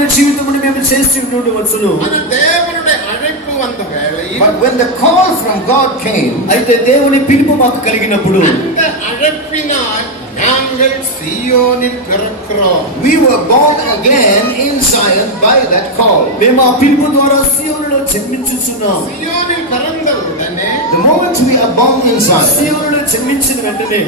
మాదిరిమైన జీవితమును మేము చేసి ఉండవచ్చును. మన దేవుని అழைపు వంద వేళയിൽ But when the call from God came, అయితే దేవుని పిలుపు మాకు కలిగినప్పుడు அந்த அழைப்பினால் நாங்கள் சீயோனில் பிறக்கிறோம். we were born again in Zion by that call. మేము ఆ పిలుపు ద్వారా సియోనులో జన్మించుచున్నాం. சீயோனில் பிறந்த உடனே The moment we are born in Zion, సియోనులో జన్మించిన వెంటనే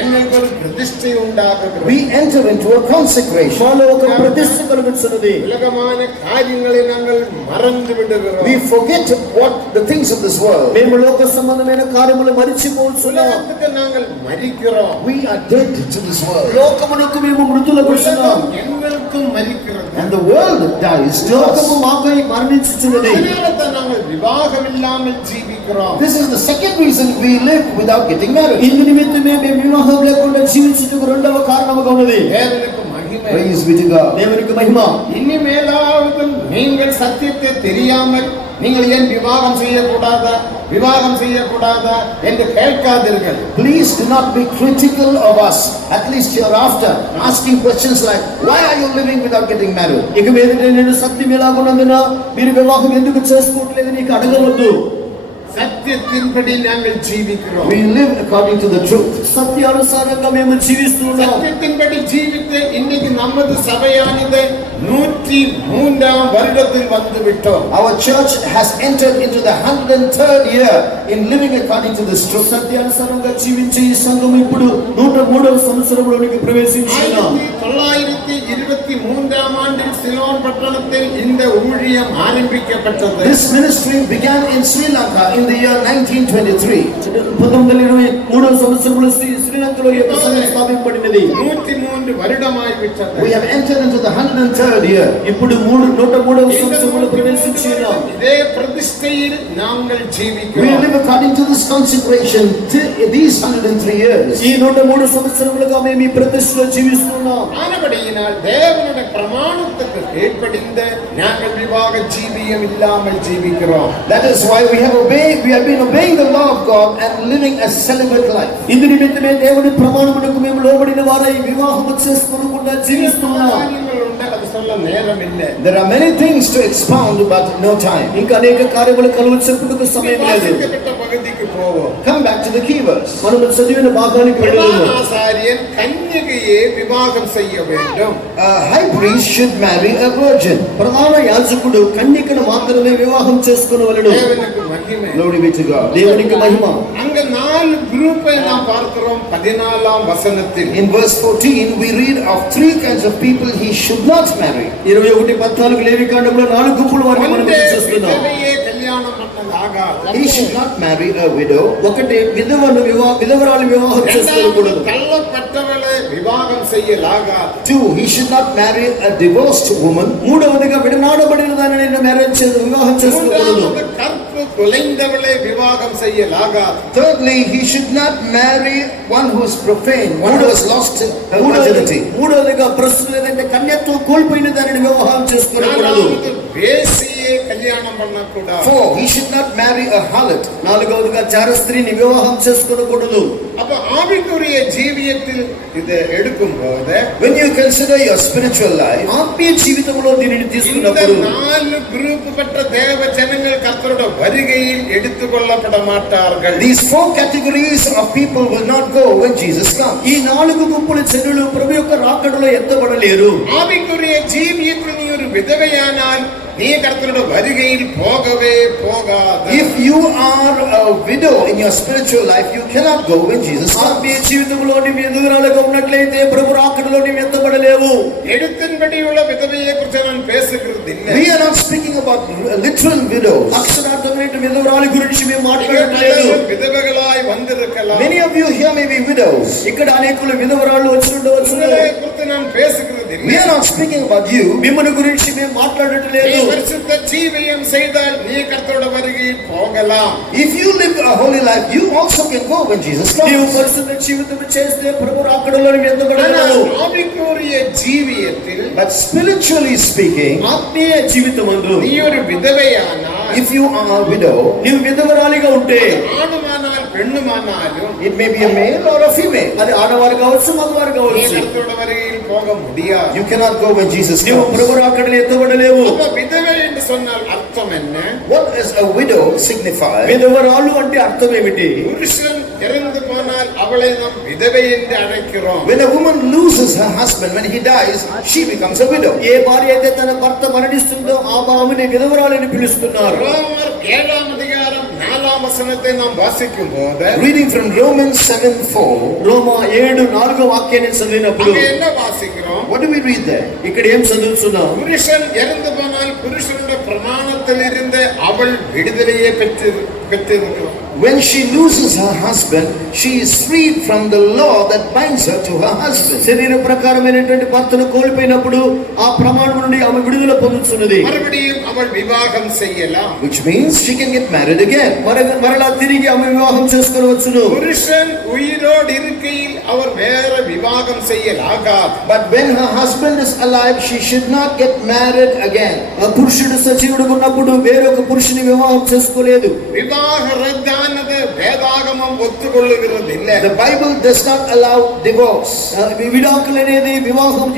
எங்களுக்கு ஒரு பிரதிஷ்டை உண்டாகிறது. we enter into a consecration. మాలో ఒక ప్రతిష్ట కలుగుతున్నది. உலகமான காரியங்களை நாங்கள் மறந்து விடுகிறோம். We forget what the things of this world. మేము లోక సంబంధమైన కార్యములు మరిచిపోతున్నాం. உலகத்துக்கு நாங்கள் மரிக்கிறோம். We are dead to this world. లోకమునకు మేము మృతులగుచున్నాం. எங்களுக்கும் மரிக்கிறது. And the world dies to us. లోకము మాకై మరణించుచున్నది. அதனால நாங்கள் விவாகம் இல்லாமல் ஜீவிக்கிறோம். This is the second reason we live without getting married. ఇందు నిమిత్తమే మేము వివాహం లేకుండా జీవించుటకు రెండవ కారణముగా ఉన్నది. தேவனுக்கு மகிமை. Praise be to God. దేవునికి మహిమ. இனிமேலாவது நீங்கள் சத்தியத்தை தெரியாமல் நீங்கள் ஏன் விவாகம் செய்யக்கூடாதா என்று கேட்காதீர்கள். Please do not be critical of us, at least hereafter, asking questions like, why are you living without getting married? ఇక మీదట నేను సత్యం ఎలాగున్నందున మీరు వివాహం ఎందుకు చేసుకోవట్లేదు నీకు అడగవద్దు. சத்தியத்தின்படி நாங்கள் ஜீவிக்கிறோம். We live according to the truth. సత్యానుసారంగా మేము జీవిస్తున్నాం. சத்தியத்தின்படி ஜீவித்து இன்னைக்கு நமது சபையானது 103ஆம் வருடத்தில் வந்து விட்டோம். Our church has entered into the 103rd year in living according to this truth. సత్యానుసారంగా జీవించే ఈ సంఘం ఇప్పుడు 103వ సంవత్సరంలోనికి ప్రవేశించింది. 1923ஆம் ஆண்டில் சிலோன் பட்டணத்தில் இந்த ஊழியம் ஆரம்பிக்கப்பட்டது. This ministry began in Sri Lanka in the year 1923. 1923వ సంవత్సరంలో శ్రీలంకలో ఈ సంఘం స్థాపించబడినది. 103 வருடமாய் விட்டது. We have entered into the 103rd year. ఇప్పుడు 103వ సంవత్సరంలో ప్రవేశించినాం. ఇదే ప్రతిష్ఠയിൽ నాంగల్ We జీవిக்கிறோం. live according to this consecration these 103 years. ఈ 103 సంవత్సరములుగా మేము ఈ ప్రతిష్టలో జీవిస్తున్నాం. ஆனபடியினால் தேவனுடைய பிரமாணத்துக்கு கீழ்ப்படிந்து நாங்கள் விவாக ஜீவியம் இல்லாமல் ஜீவிக்கிறோம். That is why we have been obeying the law of God and living a celibate life. ఇందు నిమిత్తమే దేవుని ప్రమాణమునకు మేము లోబడిన వారై వివాహము చేసుకోకుండా జీవిస్తున్నాం. அது சொல்ல நேரம் இல்லை. There are many things to expound but no time. ఇంకా అనేక కార్యములు కలుగు చెప్పుటకు సమయం లేదు. పగతికి పోவோம். Come back to the key verse. మనము చదివిన భాగానికి వెళ్దాము. ఆచార్యన్ కన్యకయే వివాహం செய்ய வேண்டும். A high priest should marry a virgin. ప్రధాన యాజకుడు కన్యకను మాత్రమే వివాహం చేసుకొనవలెను. దేవునికి మహిమ. Glory be to God. దేవునికి మహిమ. அங்க 4 குரூப்பை நாம் பார்க்கிறோம் 14ஆம் வசனத்தில். In verse 14 we read of 3 kinds of people he should not marry. 21:14 లేవికాండంలో 4 గుంపుల వారిని మనం చూస్తున్నాం. కళ్యాణం பண்ணலாகாது. He should not marry a widow. ఒకటి విధవరాలు వివాహం చేసుకోకూడదు. కళ్ళపట్టవలే వివాహం చేయలాగాదు. 2, he should not marry a divorced woman. మూడవదిగా విడనాడబడిన దానిని వివాహం చేసుకోకూడదు. கற்பு குலைந்தவளை விவாகம் செய்யலாகாது. Thirdly, he should not marry one who is profane, one who has lost her virginity. మూడవదిగా ప్రస్తుతం లేదంటే కన్యత్వం కోల్పోయిన దానిని వివాహం చేసుకోకూడదు. వేశ్యే కళ్యాణం பண்ணக்கூடாது. 4, he should not marry a harlot. నాలుగవదిగా చార స్త్రీని వివాహం చేసుకోకూడదు. அப்ப ஆவிக்குரிய ஜீவியத்தில் இது எடுக்கும்போது When you consider your spiritual life, ఆత్మీయ జీవితంలో దీనిని இந்த తీసుకున్నప్పుడు 4 குரூப் பெற்ற தேவ ஜனங்கள் கர்த்தருடைய வருகையில் எடுத்துக்கொள்ளப்பட மாட்டார்கள். these 4 categories of people will not go when Jesus comes. ఈ 4 గుంపుల జనులు ప్రభు యొక్క రాకడలో ఎత్తబడలేరు. ஆவிக்குரிய ஜீவியத்தில் நீ ஒரு விதவையானால் நீ கர்த்தருடைய வருகையில் போகவே போகாது. If you are a widow in your spiritual life, you cannot go when Jesus comes. ఆత్మీయ జీవితంలో నీవు ఎదుగురాలుగా ఉన్నట్లయితే ప్రభు రాకడలో నీవు ఎత్తబడలేవు. எழுத்தின்படி உள்ள விதவையை குறித்து நான் பேசுகிறது இல்லை. We are not speaking about literal widows. అక్షరార్థమైన విధవరాలి గురించి మేము మాట్లాడట్లేదు. విధవగలాయి வந்திருக்கலாம். Many of you here may be widows. ఇక్కడ అనేకులు విధవరాళ్ళు వచ్చి ఉండవచ్చు. நான் பேசுகிறது இல்லை. We are not speaking about you. మిమ్మల్ని గురించి మేము మాట్లాడట్లేదు. పరిశుద్ధ జీవియం செய்தால் நீ கர்த்தருடைய வருகையில் போகலாம். If you live a holy life, you also can go when Jesus నీవు comes. పరిశుద్ధ జీవితం చేస్తే ప్రభు రాకడలో నీవు ఎత్తబడగలవు. ஆவிக்குரிய ஜீவியத்தில் But spiritually speaking, ఆత్మీయ జీవితమందు நீ ஒரு விதவையானா if you are a widow, నీవు విధవరాలిగా ఉంటే ஆணுமானால் பெண்ணுமானாலும் It may be a male or a female. అది ఆడవారు కావచ్చు మగవారు நீ కావచ్చు. கர்த்தருடைய வருகையில் போக முடியாது. You cannot go when Jesus నీవు comes. ప్రభు రాకడలో ఎత్తబడలేవు. அப்ப விதவை என்று சொன்னால் அர்த்தம் என்ன? What does a widow signify? విధవరాలు అంటే అర్థం ఏమిటి? புருஷன் இறந்து போனால் அவளை நாம் விதவை என்று அழைக்கிறோம். When a woman loses her husband, when he dies, she becomes a widow. ఏ భార్య అయితే తన భర్త మరణిస్తుందో ఆ ఆమెని విధవరాలని పిలుస్తున్నారు. ரோமர் 7ஆம் அதிகாரம் 4ஆம் வசனத்தை நாம் வாசிக்கும் போது Reading from Romans 7:4, రోమా 7:4 వాక్యాన్ని చదివినప్పుడు அங்க என்ன வாசிக்கிறோம்? what do we read there? ఇక్కడ ఏం చదువుతున్నాం? புருஷன் இறந்து போனால் புருஷனுடைய பிரமாணத்தில் இருந்து அவள் விடுதலையை பெற்றிருக்கிறாள். When she loses her husband, she is freed from the law that binds her to her husband. శరీర ప్రకారమైనటువంటి భర్తను కోల్పోయినప్పుడు ఆ ప్రమాణం నుండి ఆమె విడుదల పొందుతున్నది. மறுபடியும் அவள் விவாகம் செய்யலாம். Which means she can get married again. మరలా తిరిగి ఆమె వివాహం చేసుకొనవచ్చును. புருஷன் உயிரோடு இருக்கையில் அவர் வேற விவாகம் செய்யலாகாது. But when her husband is alive, she should not get married again. ఆ పురుషుడు సజీవుడుగా ఉన్నప్పుడు వేరొక పురుషుని వివాహం చేసుకోలేదు. விவாக ரத்தானது வேதாகமம் ஒத்துக்கொள்ளுகிறது இல்ல. The Bible does not allow divorce. విడాకులు అనేది వివాహం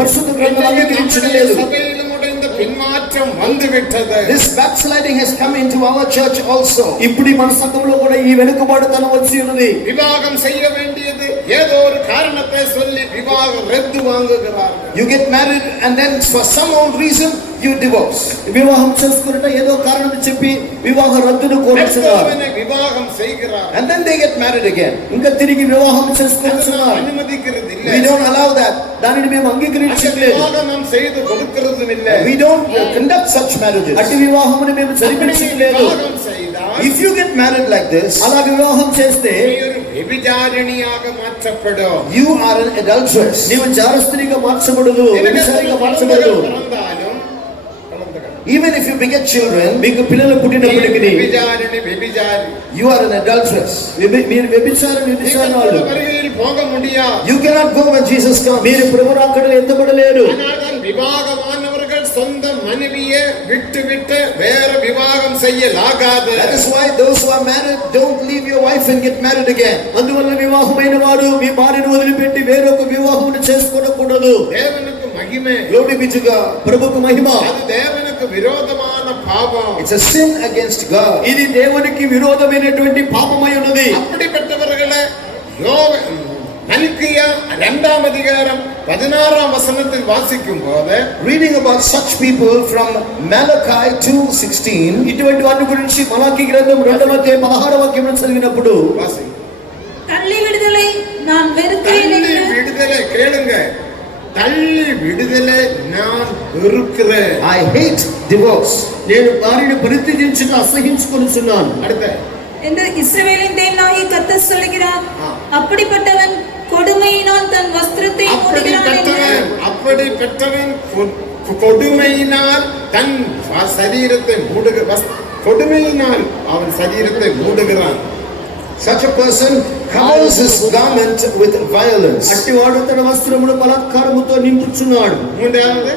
పరిశుద్ధ గ్రంథం అంగీకరించలేదు. சபையிலும் உடைந்த பின்மாற்றம் வந்துவிட்டது. This backsliding has come into our church also. ఇప్పుడు మన సంఘంలో కూడా ఈ వెనుకబాటుతనం వచ్చి ఉన్నది. விவாகம் செய்ய வேண்டியது ஏதோ ஒரு காரணத்தை சொல்லி விவாக ரத்து வாங்குகிறார்கள். You get married and then for some old reason you divorce. వివాహం చేసుకున్నట్టు ఏదో కారణం చెప్పి వివాహ రద్దును కోరుతున్నారు. விவாகம் செய்கிறார். And then they get married again. ఇంకా తిరిగి వివాహం చేసుకుంటున్నారు. அனுமதிக்கிறது இல்ல. We don't allow that. దానిని మేము అంగీకరించలేదు. விவாகம் நாம் செய்து கொடுக்கிறதும் இல்ல. We don't conduct such marriages. అట్టి వివాహమును మేము జరిపించలేదు. விவாகம் செய்தால் If you get married like this, అలా వివాహం చేస్తే நீ ஒரு விபச்சாரிணியாக மாற்றப்படும். you are an adulteress. నీవు జారస్త్రీగా మార్చబడదు, వ్యభిచారిగా మార్చబడదు. பிறந்தாலும் Even if you beget children, మీకు పిల్లలు పుట్టినప్పటికీ விபச்சாரி you are an adulteress. మీరు వ్యభిచారాలు. வருகையில் போக முடியாது. You cannot go when Jesus comes. మీరు ప్రభు రాకడలో ఎత్తబడలేరు. ஆனால்தான் விவாகமானவர்கள் சொந்த மனைவியை விட்டு வேற விவாகம் செய்யலாகாது. That is why those who are married don't leave your wife and get married again. అందువల్ల వివాహమైన వారు మీ భార్యను వదిలిపెట్టి వేరొక వివాహమును చేసుకోకూడదు. தேவனுக்கு மகிமை. Glory be to God. ప్రభువుకు మహిమ. அது தேவனுக்கு விரோதமான பாவம். It's a sin against God. ఇది దేవునికి విరోధమైనటువంటి పాపమై ఉన్నది. அப்படிப்பட்டவர்களை மல்கியா 2ஆம் அதிகாரம் 16ஆம் வசனத்தில் வாசிக்கும் போது Reading about such people from Malachi 2:16, ఇటువంటి వారి గురించి మలాకీ గ్రంథం 2వ అధ్యాయం 16వ వాక్యం చదివినప్పుడు வாசி. தள்ளி விடுதலை நான் வெறுக்கிறேன் தள்ளி என்று விடுதலை கேளுங்க. தள்ளி விடுதலை நான் வெறுக்கிறேன். I hate divorce. నేను భార్యను పరిత్యజించుట అసహించుకొనుచున్నాను. அடுத்த என்று இஸ்ரவேலின் தேவனாகிய கர்த்தர் சொல்லுகிறார். அப்படிப்பட்டவன் கொடுமையினால் தன் வஸ்திரத்தை மூடுகிறான் என்று. அப்படிப்பட்டவன் கொடுமையினால் தன் சரீரத்தை கொடுமையினால் அவன் சரீரத்தை மூடுகிறான். Such a person covers his garment with violence. అట్టివాడు తన వస్త్రమును బలాత్కారముతో నింపుచున్నాడు. மூன்றாவது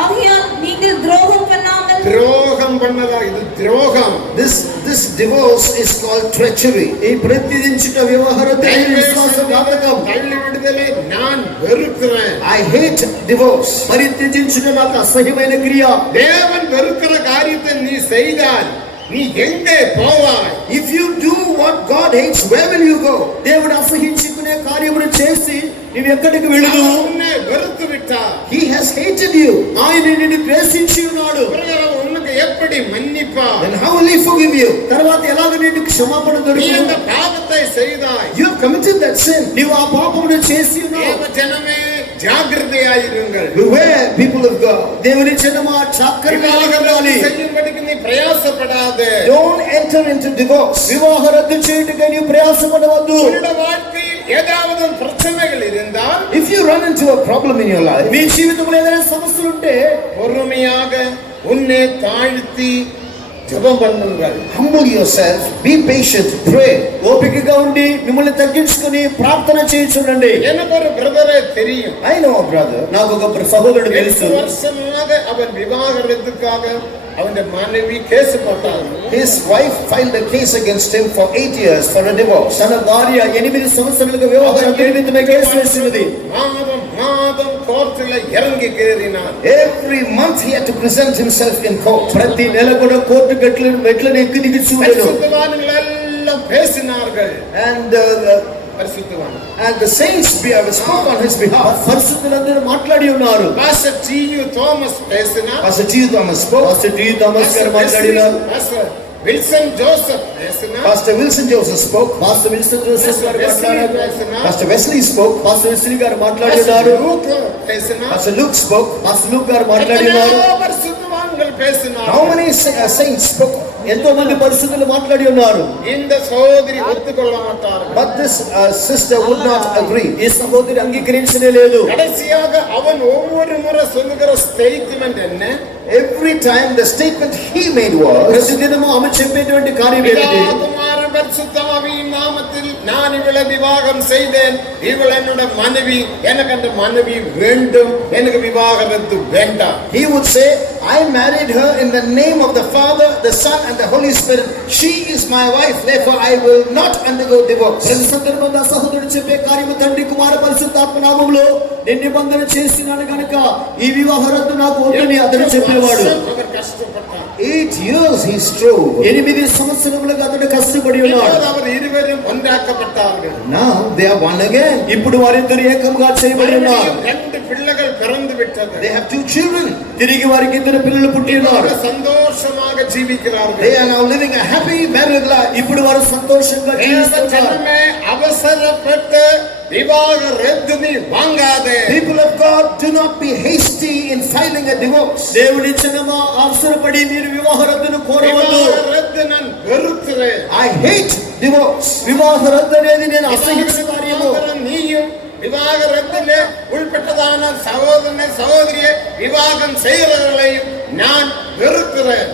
ஆகையால் நீங்கள் துரோகம் பண்ணாமல் துரோகம் பண்ணதா? இது துரோகம். This divorce is called treachery. ఈ ప్రతిదించుట వ్యవహారతే విశ్వాసఘాతకం. தள்ளி விடுதலை நான் வெறுக்கிறேன். I hate divorce. పరిత్యజించుట నాకు అసహ్యమైన క్రియ. தேவன் வெறுக்கிற காரியத்தை நீ செய்தால் நீ எங்கே போவாய்? If you do what God hates, where will you go? దేవుడు అసహించుకునే కార్యమును చేసి నీవు ఎక్కడికి వెళుదు? உன்னை வெறுத்து விட்டார். He has hated you. ఆయన నిన్ను ద్వేషించి ఉన్నాడు. உனக்கு எப்படி மன்னிப்பா? Then how will he forgive you? తర్వాత ఎలాగ నీకు క్షమాపణ நீ దొరుకుతుంది? அந்த பாவத்தை செய்தாய். You have committed that sin. నీవు ఆ పాపమును చేసి ఉన్నావు. தேவ ஜனமே ஜாக்கிரதையாயிருங்கள். Beware, people of God. దేవుని జనమా జాగ్రత్తగా ఉండాలి. செய்யும்படிக்கு நீ பிரயாசப்படாதே. Don't enter into divorce. వివాహ రద్దు చేయుటకై నీవు ప్రయాసపడవద్దు. உன்னுடைய வாழ்க்கையில் ஏதாவது பிரச்சனைகள் இருந்தால் If you run into a problem in your life, మీ జీవితంలో ఏదైనా సమస్యలు ఉంటే பொறுமையாக உன்னை தாழ்த்தி ஜெபம் பண்ணுங்கள். humble yourself, be patient, pray. ఓపికగా ఉండి మిమ్మల్ని తగ్గించుకొని ప్రార్థన చేయించుండండి. எனக்கு ஒரு பிரதரை தெரியும். I know a brother. నాకు ఒక సహోదరుడు 8 తెలుసు. வருஷமாக அவன் விவாகரத்துக்காக അവന്റെ മനവി case പോട്ടാണ്. His wife filed a case against him for 8 years for a divorce. తన భార్య 8 సంవత్సరాలుగా వివాహ నిమిత్తమై కేసు వేసినది. మాదం కోర్టులో ఇరంగి కేరినారు. Every month he had to present himself in court. ప్రతి నెల కూడా కోర్టు మెట్లను ఎక్కి దిగి చూడెను. పరిశుద్ధవాన్களெல்லாம் பேசினார்கள். And the saints spoke on his behalf. పరిశుద్ధులందరూ మాట్లాడి ఉన్నారు. Pastor T.U. Thomas பேசினார். Pastor T.U. Thomas spoke. Pastor T.U. Thomas గారు మాట్లాడినారు. Pastor Wilson Joseph பேசினார். Pastor Wilson Joseph spoke. Pastor Wilson Joseph గారు మాట్లాడారు. Pastor Wesley spoke. Pastor Wesley గారు మాట్లాడినారు. Pastor Luke spoke. Pastor Luke గారు మాట్లాడినారు. పరిశుద్ధవాన్கள் பேசினார். How many saints spoke? ఎంతో మంది పరిశుద్ధులు మాట్లాడి ఉన్నారు. இந்த சகோதரி ஒத்துக்கொள்ள மாட்டார். But this sister would not agree. ఈ సహోదరి అంగీకరించనే లేదు. கடைசியாக அவன் ஒவ்வொரு முறை சொல்லுகிற ஸ்டేట్మెంట్ என்ன? Every time the statement he made was, ప్రతిదినము ఆమె చెప్పేటువంటి కార్యం ఏంటి? குமாரன் பரிசுத்தமாவியின் நாமத்தில் நான் இவளை விவாகம் செய்தேன். இவள் என்னோட மனைவி. எனக்கு அந்த மனைவி வேண்டும். எனக்கு விவாகரத்து வேண்டாம். He would say, I married her in the name of the Father, the Son and the Holy Spirit. She is my wife. Therefore I will not undergo divorce. ప్రతి సందర్భంగా సహోదరుడు చెప్పే కార్యము తండ్రి కుమార పరిశుద్ధాత్మ నామములో నేను నిబంధన చేసినాను గనుక ఈ వివాహ రద్దు నాకు వద్దని అతడు చెప్పేవాడు. அவர் கஷ்டப்பட்டார். 8 years he strove. 8 సంవత్సరములుగా అతడు కష్టపడి ఉన్నాడు. அவர் இருவரும் ஒன்றாக்கப்பட்டார்கள். Now they are one again. ఇప్పుడు వారిద్దరు ఏకంగా చేయబడి ఉన్నారు. ரெண்டு பிள்ளைகள் பிறந்து விட்டது. They have 2 children. తిరిగి వారికి 2 పిల్లలు పుట్టి ఉన్నారు. சந்தோஷமாக ஜீவிக்கிறார்கள். They are now living a happy married life. ఇప్పుడు వారు సంతోషంగా జీవిస్తున్నారు. அவசரப்பட்டு விவாக ரத்து நீ வாங்காதே. People of God, do not be hasty in filing a divorce. దేవుని జనమా అవసరపడి మీరు వివాహ రద్దును కోరవద్దు. விவாக ரத்து நான் வெறுக்கிறேன். I hate divorce. వివాహ రద్దు అనేది నేను అసహించే కార్యము. நீயும் விவாக ரத்திலே உள்பட்டதான சகோதரனை சகோதரியை விவாகம் செய்கிறவர்களையும் நான் வெறுக்கிறேன்.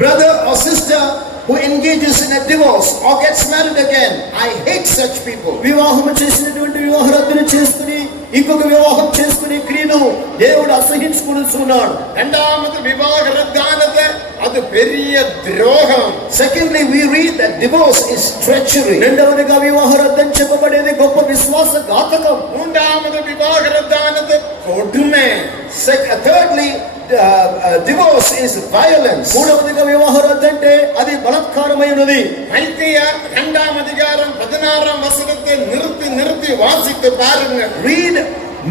Brother or sister who engages in a divorce or gets married again, I hate such people. వివాహం చేసినటువంటి వివాహ రద్దును చేసుకుని ఇంకొక వివాహం చేసుకునే క్రియను దేవుడు అసహించుకున్నాడు. இரண்டாவது விவாக ரத்தானது அது பெரிய துரோகம். Secondly, we read that divorce is treachery. రెండవదిగా వివాహ రద్దు అని చెప్పబడేది గొప్ప విశ్వాసఘాతకం. மூன்றாவது விவாக ரத்தானது கொடுமை. Thirdly, divorce is violence. మూడవదిగా వివాహ రద్దు అంటే అది బలాత్కారమైనది. மைத்திய 2ஆம் அதிகாரம் 16ஆம் வசனத்தை நிறுத்தி வாசித்து பாருங்க. Read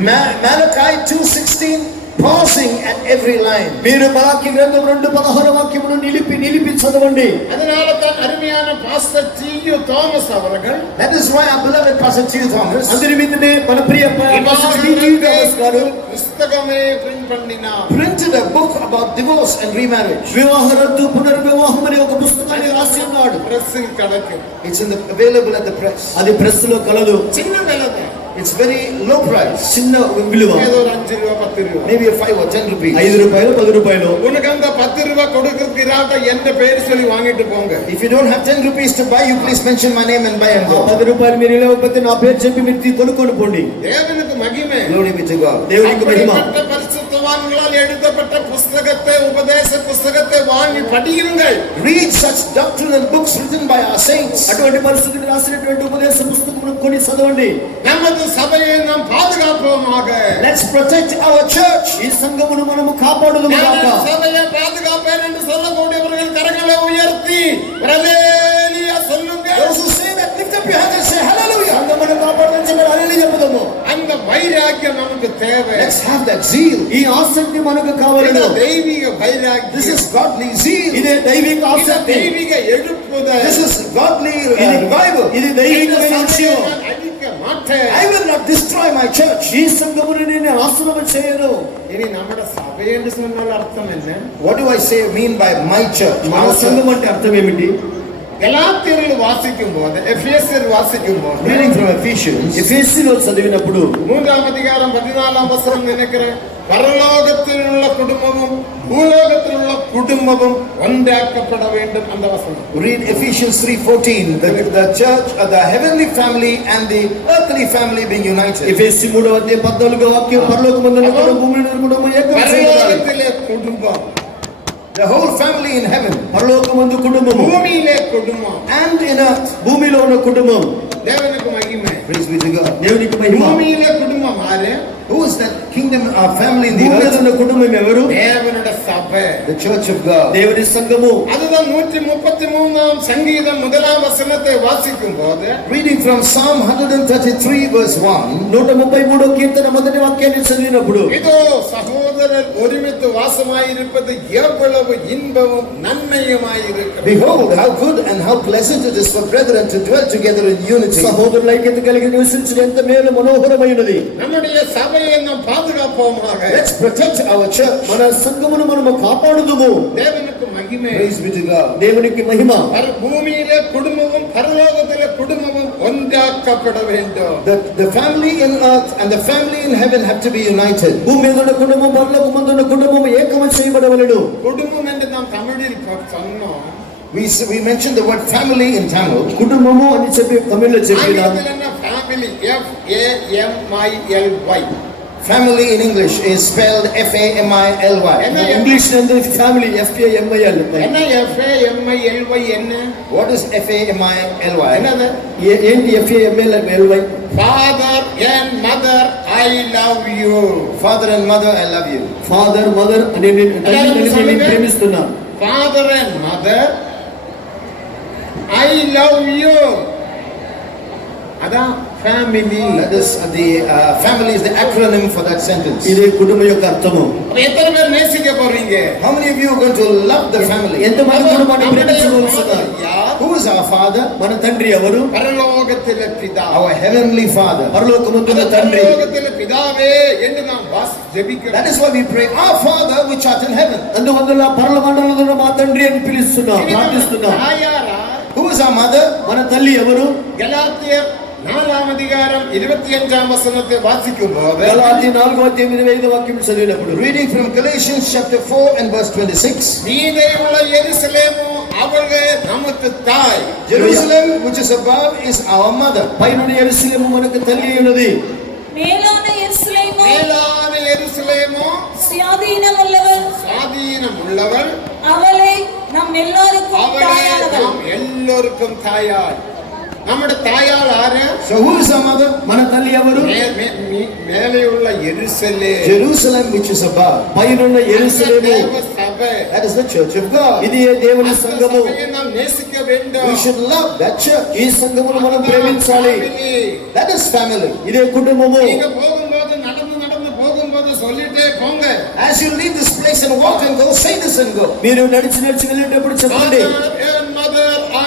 Malachi 2:16, pausing at every line. మీరు మలాకి గ్రంథం 2:16 వాక్యమును నిలిపి చదవండి. அதனால தான் அருமையான பாஸ்டர் T.U. தாமஸ் அவர்கள், That is why our beloved Pastor T.U. Thomas అందరి మీదనే మన ప్రియ పాస్టర్ T.U. థామస్ గారు புஸ்தகமே பிரிண்ட் பண்ணினார். printed a book about divorce and remarriage. వివాహ రద్దు పునర్వివాహం అనే ఒక పుస్తకాన్ని రాసి ఉన్నాడు. பிரஸ்ஸில் கிடைக்கும். It's available at the press. అది ప్రెస్ లో కలదు. சின்ன விலை தான். It's very low price. చిన్న విలువ. ஏதோ ஒரு 5 ரூபாய் 10 ரூபாய். Maybe a 5 or 10 rupees. 5 రూపాయలు 10 రూపాయలు. உனக்கு அந்த 10 ரூபாய் கொடுக்கிறதுக்கு இராட்ட என்ற பேர் சொல்லி வாங்கிட்டு போங்க. If you don't have 10 rupees to buy, you please mention my name and buy and go. 10 రూపాయలు మీరు లేకపోతే నా పేరు చెప్పి మీరు కొనుక్కొని పోండి. தேவனுக்கு மகிமை. Glory be to God. దేవునికి మహిమ. அப்படிப்பட்ட பரிசுத்தவான்களால் எழுதப்பட்ட புஸ்தகத்தை, உபதேச புஸ்தகத்தை வாங்கி படியுங்கள். Read such doctrinal books written by our saints. అటువంటి పరిస్థితులు రాసినటువంటి ఉపదేశ పుస్తకమును కొని చదవండి. நமது సభயை நாம் பாதுகாப்போமாக. Let's protect our church. ఈ సంఘమును మనము కాపాడుదుముగాక. நான் சபையை பாதுகாப்பேன் என்று சொல்லக்கூடியவர்கள் கரங்களை உயர்த்தி ஹல்லேலூயா சொல்லுங்க. Those who say that, lift up your hands and say hallelujah. సంఘమును కాపాడదని చెప్పి హల్లెలూయా చెప్పుదాము. அந்த வைராக்கியம் நமக்கு தேவை. Let's have that zeal. ఈ ఆసక్తి మనకు కావాలను. இது தெய்வீக வைராக்கியம். This is godly zeal. ఇదే దైవిక இது ఆసక్తి. தெய்வீக எழுப்புதல். This is godly revival. ఇది దైవికమైన విషయం. நான் அழிக்க மாட்டேன். I will not destroy my church. ఈ సంఘమును నేను నాశనం చేయను. இனி நம்மட சபை என்று சொன்னால் அர்த்தம் என்ன? What do I mean by my church? మన సంఘం అంటే అర్థం ఏమిటి? గలాతీయులు వాసిக்கும் పోது, ఎఫెసీయులు వాసిக்கும் పోது, Reading from Ephesians, ఎఫెసీలో చదివినప్పుడు 3ஆம் அதிகாரம் 14ஆம் வசனம் நினைக்கிறேன். பரலோகத்தில் உள்ள குடும்பமும் பூலோகத்தில் உள்ள குடும்பமும் ஒன்றாக்கப்பட வேண்டும். அந்த வசனம். read Ephesians 3:14. The church, the heavenly family and the earthly family being united. ఎఫెసీ 3:14 వాక్యం పరలోకమందున్న కుటుంబం భూమి మీద కుటుంబం ఏకం చేయబడాలి. பரலோகத்திலே குடும்பம், The whole family in heaven పరలోకమందు కుటుంబము భూమిயிலே కుటుంబం. and in earth. భూమిలో ఉన్న కుటుంబం. దేవునికి మహిమే. Praise be to God. దేవునికి మహిమ. భూమిயிலே కుటుంబం ఆరే Who is that kingdom family in the భూమి మీద earth? ఉన్న కుటుంబం ఎవరు? தேவனுடைய சபை. The church of God. దేవుని సంఘము. அதுதான் 133 சங்கீதம் 1 வசனத்தை வாசிக்கும் போது Reading from Psalm 133 verse 1. 133 కీర్తన మొదటి వాక్యాన్ని చదివినప్పుడు இதோ சகோதரர் ஒருமித்து வாசமாயிருப்பது எவ்வளவு இன்பமும் நன்மையுமாயிருக்கிறது. Behold, how good and how pleasant it is for brethren to dwell together in unity. సహోదరుల ఐక్యత కలిగి నివసించడం ఎంత మేలు మనోహరమైనది. நம்முடைய சபையை நாம் பாதுகாப்போமாக. Let's protect our church. మన సంఘమును మనము కాపాడుదుము. தேவனுக்கு மகிமை. Praise be to God. దేవునికి మహిమ. பூமியிலே குடும்பமும் பரலோகத்திலே குடும்பமும் ஒன்றாக்கப்பட வேண்டும். The family in earth and the family in heaven have to be united. భూమి మీద ఉన్న కుటుంబం పరలోకమందు ఉన్న కుటుంబం ఏకము చేయబడవలెను. குடும்பம் என்று நாம் தமிழில் சொன்னோம். We mentioned the word family in Tamil. కుటుంబము అని చెప్పి తమిళ్లో చెప్పిన ஆங்கிலத்தில் என்ன family FAMILY. Family in English is spelled FAMILY. English నందు ఫ్యామిలీ FAMIL. என்ன FAMILY என்ன? What is FAMILY? என்னது? ఏంటి FAMIL? Father and mother, I love you. Father and mother, I love you. Father mother అని నేను ప్రేమిస్తున్నా. Father and mother, I love you. అదా family. That is the family is the acronym for that sentence. ఇదే కుటుంబం యొక్క అర్థము. எத்தனை பேர் நேசிக்க போறீங்க? How many of you are going to love the family? ఎంతమంది కుటుంబాన్ని ప్రేమించగలుగుతారు? Who is our father? మన తండ్రి ఎవరు? పరలోకத்திலே పితా. Our heavenly father. పరలోకమందున్న తండ్రి. పరలోకத்திலே పితావే என்று நாம் జెబిక. That is why we pray, our Father which art in heaven. అందువల్ల పరలోకమందున్న ఉన్న మా తండ్రి అని పిలుస్తున్నాం, ప్రార్థిస్తున్నాం. ఆయారా. Who is our mother? మన తల్లి ఎవరు? గలాతీయర్ 4వ అధ్యాయం 25వ వచనத்தை వాసిக்கும் పోదు గలాతీ 4వ అధ్యాయం 25వ వాక్యం చదివినప్పుడు Reading from Galatians chapter 4 and verse 26. மீதே உள்ள எருசலேமு அவளே நமக்கு தாய். Jerusalem which is above is our mother. పైనున్న యెరూషలేము మనకు తల్లి ఉన్నది. மேலான எருசலேமோ மேலான எருசலேமு சுயாதீனமுள்ளவள் சுயாதீனமுள்ளவள் அவளை நம் எல்லாருக்கும் அவளே தாயானவள். நாம் எல்லோருக்கும் தாயார். നമ്മുടെ തായാൾ ആര്? So who is our mother? మన తల్లి ఎవరు? മേലെ ഉള്ള യെരൂശലേം. Jerusalem which is above. పైనున్న యెరూషలేము. That is the church of God. ఇది దేవుని సంఘము. നാം നേസിക്ക വേണ്ട. We should love that church. ఈ సంఘమును మనం ప్రేమించాలి. That is family. ఇదే కుటుంబము. நீங்க போகும்போது நடந்து போகும்போது சொல்லிட்டே போங்க. As you leave this place and walk and go, say this and go. మీరు నడిచి వెళ్ళేటప్పుడు చెప్పండి,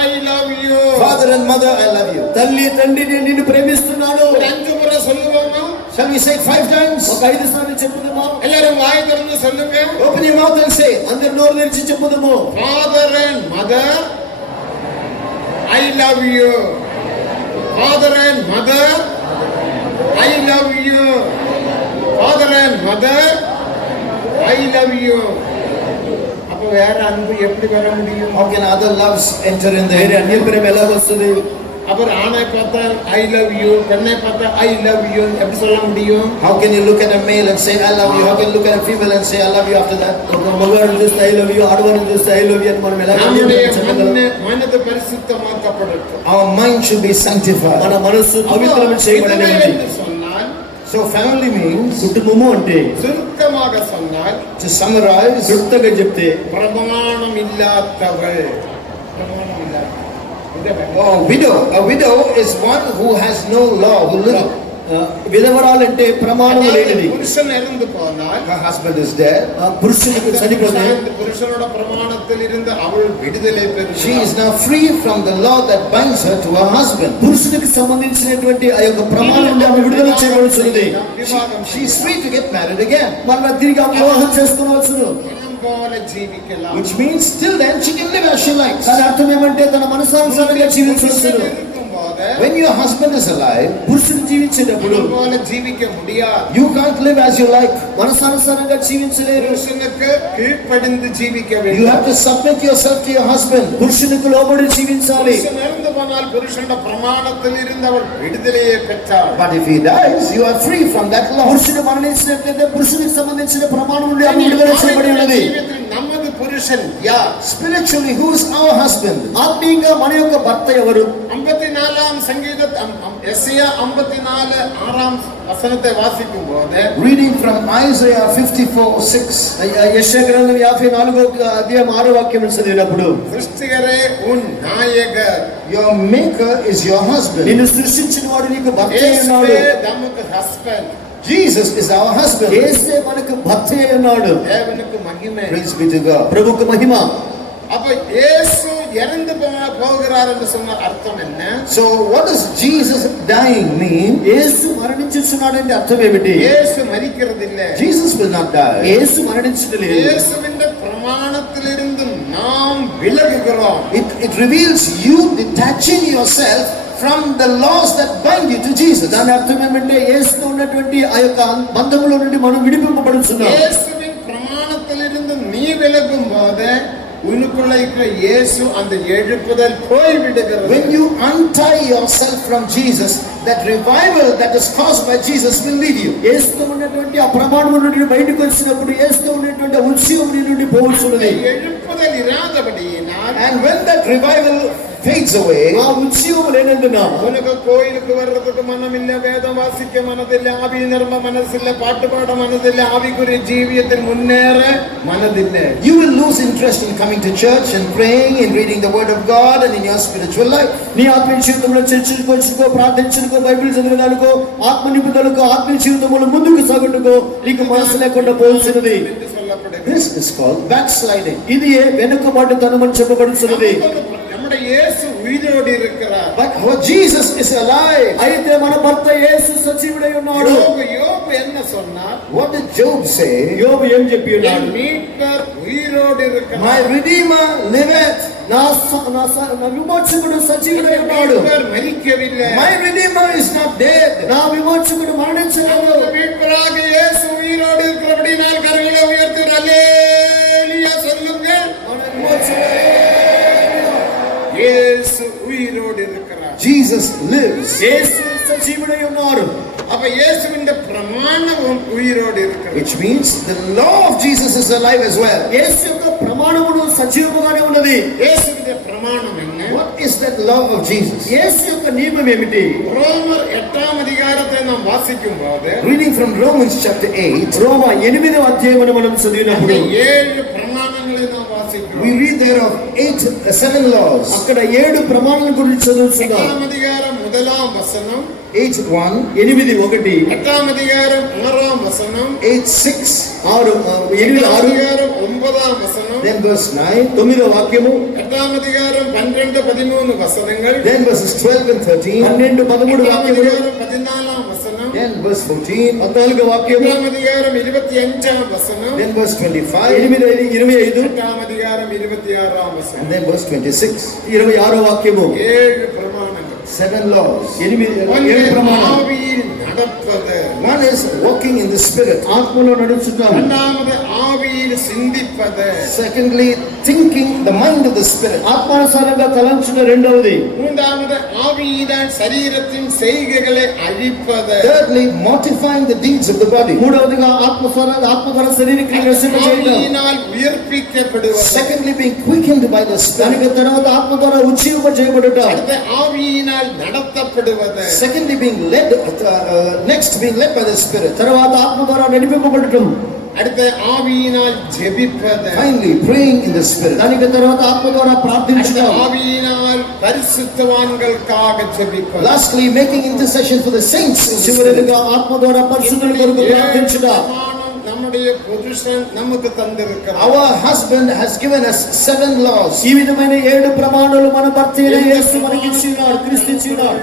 I love you. Father and mother, I love you. తల్లి తండ్రి నేను నిన్ను ప్రేమిస్తున్నాను. 5 முறை சொல்லுவோமா? Shall we say it 5 times? ఒక 5 సార్లు చెప్పుదామా? எல்லாரும் வாய் திறந்து சொல்லுங்க. Open your mouth and say it. అందరూ నోరు తెరిచి చెప్పుదాము. Father and mother, I love you. Father and mother, I love you. Father and mother, I love you. அப்ப வேற அன்பு எப்படி வர முடியும்? How can other loves enter in వేరే there? అన్య ప్రేమ ఎలా వస్తుంది? அப்புறம் ஆணை பார்த்தா I love you, பெண்ணை பார்த்தா I love you எப்படி சொல்ல முடியும்? How can you look at a male and say I love you? How can you look at a female and say I love you after that? ఒక మగవాడిని చూస్తే I love you, ఆడవారిని చూస్తే I love you అని మనం ఎలా நம்முடைய చెప్పగలం? மனது பரிசுத்தமாக்கப்படட்டும். Our mind should be sanctified. మన మనస్సు పవిత్రం చేయబడాలి. என்று சொன்னால் So family means, కుటుంబము అంటే சுருக்கமாக சொன்னால் to summarize, వృత్తగా చెప్తే பிரமாணம் இல்லாதவள். பிரமாணம் இல்லாதவள். widow. A widow is one who has no law, who lives. విధవరాలంటే ప్రమాణం లేనిది. புருஷன் இறந்து போனால் Her husband is dead. పురుషునికి చనిపోతే புருஷனோட பிரமாணத்தில் இருந்து அவள் விடுதலை She is பெறுகிறாள். now free from the law that binds her to her husband. పురుషునికి సంబంధించినటువంటి ఆ యొక్క ప్రమాణం నుండి ఆమె విడుదల చేయవలసినది. விவாகம் She is free to get married again. మరలా తిరిగి ఆమె వివాహం చేసుకోవాల్సిన. மனம் போல ஜீவிக்கலாம். Which means till then she can live as she likes. దాని అర్థం ఏమంటే తన మనసానుసారంగా జీవించవలసిన. இருக்கும்போது When your husband is alive, పురుషుడు జీవించేటప్పుడు மனம் போல ஜீவிக்க முடியாது. you can't live as you like. మనసానుసారంగా జీవించలేరు. புருஷனுக்கு கீழ்ப்படிந்து ஜீவிக்க You வேண்டும். have to submit yourself to your husband. పురుషునికి లోబడి జీవించాలి. புருஷன் இறந்து போனால் புருஷனோட பிரமாணத்தில் இருந்து அவள் விடுதலையை பெற்றாள். But if he dies, you are free from that law. పురుషుడు మరణించినట్లయితే పురుషునికి సంబంధించిన ప్రమాణం నుండి ఆమె విడుదల చేయబడి ఉన్నది. நமது పురుషన్ యార్? Spiritually, who is our husband? ఆత్మీయంగా మన యొక్క భర్త ఎవరు? 54 சங்கீதம் எஸ்ஐயா 54 6ஆம் வசனத்தை வாசிக்கும் போது, Reading from Isaiah 54:6. యెషయా గ్రంథం 54వ అధ్యాయం 6వ వాక్యం చదివినప్పుడు, சிருஷ்டிகரே உன் நாயகர், Your maker is your husband. నిన్ను సృష్టించిన వాడు నీకు భర్త అయి ఉన్నాడు. యేసువే நமக்கு husband. Jesus is our husband. యేసే మనకు భర్త అయి ఉన్నాడు. தேவனுக்கு மகிமை. Praise be to God. ప్రభువుకు మహిమ. அப்ப இயேசு இறந்து போகிறார் என்று சொன்ன அர்த்தம் என்ன? So what does Jesus dying mean? యేసు మరణించుచున్నాడంటే అర్థం ఏమిటి? இயேசு மரிக்கிறது இல்ல. Jesus will not die. యేసు మరణించలేదు. இயேசுவின் பிரமாணத்திலிருந்து நாம் விலகுகிறோம். It reveals you detaching yourself from the laws that bind you to Jesus. దాని అర్థం ఏమంటే యేసుతో ఉన్నటువంటి ఆ యొక్క బంధములో నుండి మనం విడిపింపబడుతున్నాం. இயேசுவின் பிரமாணத்திலிருந்து நீ விலகும் போது உனக்குள்ள இருக்கிற இயேசு அந்த எழுப்புதல் போய் விடுகிறது. When you untie yourself from Jesus, that revival that is caused by Jesus will leave you. యేసుతో ఉన్నటువంటి ఆ ప్రమాణము నుండి బయటకు వచ్చినప్పుడు యేసుతో ఉన్నటువంటి ఆ ఉత్సవం నుండి పోవచ్చున్నది. எழுப்புதல் இராதபடியினால், And when that revival fades away, ఆ ఉత్సవం లేనందున உனக்கு கோயிலுக்கு வர்றதுக்கு மனம் இல்ல, வேதம் வாசிக்க மனதில்லை, ஆவி நிரம்ப மனசில்லை, பாட்டு பாட மனதில்லை, ஆவிக்குரிய ஜீவியத்தில் முன்னேற மனதில்லை. you will lose interest in coming to church and praying and reading the word of God and in your spiritual life. నీ ఆత్మీయ జీవితంలో చర్చలకు వచ్చుకో, ప్రార్థించుకో, బైబిల్ చదివేదానికో, ఆత్మ నింపుదలకు, ఆత్మీయ జీవితంలో ముందుకు సాగుటకో నీకు మనసు లేకుండా పోల్సినది. என்று சொல்லப்படுகிறது. This is called backsliding. ఇది వెనుకబాటుతనం అని చెప్పబడుతున్నది. நம்முடைய இயேசு உயிரோடு இருக்கிறார். But our Jesus is alive. అయితే మన భర్త యేసు సజీవుడై ఉన్నాడు. யோபு என்ன சொன்னார்? What did Job say? యోబు ఏం చెప్పి என் ఉన్నాడు? மீட்பர் உயிரோடு My இருக்கிறார். Redeemer liveth. నా విమోచకుడు సజీవుడై ఉన్నాడు. மீட்பர் மரிக்கவில்லை. My Redeemer is not dead. నా విమోచకుడు మరణించలేదు. நமது மீட்பராக இயேசு உயிரோடு இருக்கிறபடினால் கரங்களை உயர்த்தி அல்லேலூயா சொல்லுங்க. మన విమోచకుడు இயேசு உயிரோடு இருக்கிறார். Jesus lives. యేసు సజీవుడై ఉన్నారు. அப்ப இயேசுவின் பிரமாணமும் உயிரோடு இருக்கிறது. Which means the law of Jesus is alive as well. యేసు యొక్క ప్రమాణమును సజీవముగానే ఉన్నది. இயேசுவின் பிரமாணம் என்ன? What is that law of Jesus? యేసు యొక్క నియమం ఏమిటి? ரோமர் 8ஆம் அதிகாரத்தை நாம் வாசிக்கும் போது, Reading from Romans chapter 8, రోమ 8వ అధ్యాయమును మనం చదివినప్పుడు 7 பிரமாணங்களை நாம் வாசிக்கிறோம். we read there of 7 laws. అక్కడ 7 ప్రమాణాల గురించి చదువుతున్నాం. 8ஆம் அதிகாரம் 1ஆம் வசனம், 8:1, 8:1, 8ஆம் அதிகாரம் 6ஆம் வசனம், 8:6, 8 8ஆம் அதிகாரம் 9ஆம் வசனம், then verse 9, 9వ వాక్యము, 8ஆம் அதிகாரம் 12, 13 வசனங்கள், then verses 12 and 13, 12, 13 8ஆம் వాక్యములు, அதிகாரம் 14ஆம் வசனம், then verse 14, 14వ వాక్యము, 8ஆம் அதிகாரம் 25ஆம் வசனம், then verse 25, 8:25, 8ஆம் அதிகாரம் 26ஆம் and வசனம். then verse 26. 26వ వాక్యము. 7 பிரமாணங்கள். 7 laws. 7 ప్రమాణాలు. ஆவியில் நடப்பது. One is walking in the Spirit. ఆత్మలో నడుచుతాం. இரண்டாவது ஆவியில் சிந்திப்பது. Secondly, thinking the mind of the Spirit. ఆత్మానుసారంగా తలంచుట రెండవది. மூன்றாவது ஆவியினால் சரீரத்தின் செய்கைகளை அழிப்பது. Thirdly, mortifying the deeds of the body. మూడవదిగా ఆత్మ ద్వారా శరీర క్రియలు నశింపజేయడం. ஆவியினால் உயிர்ப்பிக்கப்படுவது. Secondly, being quickened by the Spirit. దానికి తర్వాత ఆత్మ ద్వారా ఉజ్జీవింపజేయబడుట. அடுத்து ஆவியினால் நடத்தப்படுவது. Secondly, being led. Next, being led by the Spirit. తర్వాత ఆత్మ ద్వారా నడిపింపబడటం. அடுத்து ஆவியினால் ஜெபிப்பது. Finally, praying in the Spirit. దానికి తర్వాత ఆత్మ ద్వారా அடுத்து ప్రార్థించడం. ஆவியினால் பரிசுத்தவான்களுக்காக ஜெபிப்பது. Lastly, making intercession for the saints. in the Spirit. చివరిగా ఆత్మ ద్వారా పరిశుద్ధుల కొరకు ప్రార్థించుట. நம்முடைய புருஷன் நமக்கு தந்திருக்கிறார். Our husband has given us 7 laws. ఈ విధమైన 7 ప్రమాణాలు మన భర్త అయిన యేసు మనకి ఇచ్చినాడు, క్రీస్తు ఇచ్చినాడు.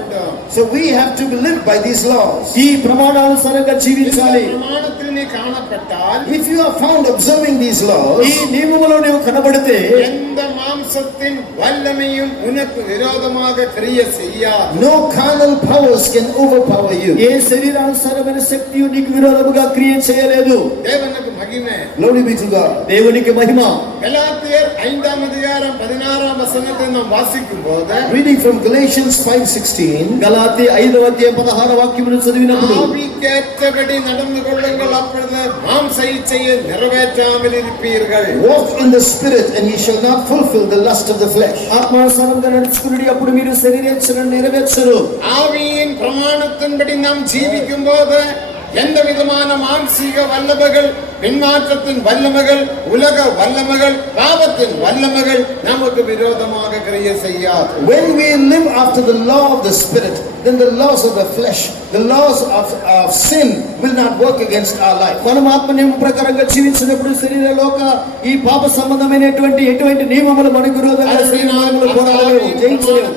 So we have to live by these laws. ఈ ప్రమాణానుసారంగా జీవించాలి. பிரமாணத்தில் நீ காணப்பட்டால், If you are found observing these laws, ఈ నియమములో నీవు కనబడితే எந்த மாம்சத்தின் வல்லமையும் உனக்கு விரோதமாக கிரிய செய்யாது. no carnal powers can overpower you. ఏ శరీరానుసారమైన శక్తి నీకు విరోధముగా క్రియ చేయలేదు. தேவனுக்கு மகிமை. Glory be to God. దేవునికి మహిమ. கலாத்தியர் 5ஆம் அதிகாரம் 16ஆம் வசனத்தை நாம் வாசிக்கும் போது Reading from Galatians 5:16. గలాతీ 5వ అధ్యాయం 16వ వాక్యమును చదివినప్పుడు ஆவிக்கேற்றபடி நடந்து கொள்ளுங்கள், அப்பொழுது மாம்ச இச்சையை நிறைவேற்றாமல் இருப்பீர்கள். Walk in the Spirit and ye shall not fulfill the lust of the flesh. ఆత్మానుసారంగా నడుచుకునుడి, అప్పుడు మీరు శరీరేచ్ఛను నెరవేర్చరు. ஆவியின் பிரமாணத்தின்படி நாம் ஜீவிக்கும் போது எந்த விதமான மாம்சீக வல்லமைகள், பின்மாற்றத்தின் வல்லமைகள், உலக வல்லமைகள், பாவத்தின் வல்லமைகள் நமக்கு விரோதமாக கிரியை செய்யாது. When we live after the law of the Spirit, then the laws of the flesh, the laws of sin will not work against our life. మనం ఆత్మ నియమం ప్రకారంగా జీవించినప్పుడు శరీర లోక ఈ పాప సంబంధమైనటువంటి ఎటువంటి నియమములు మనకు విరోధంగా శరీరములు పోరాడలేవు, జయించలేవు.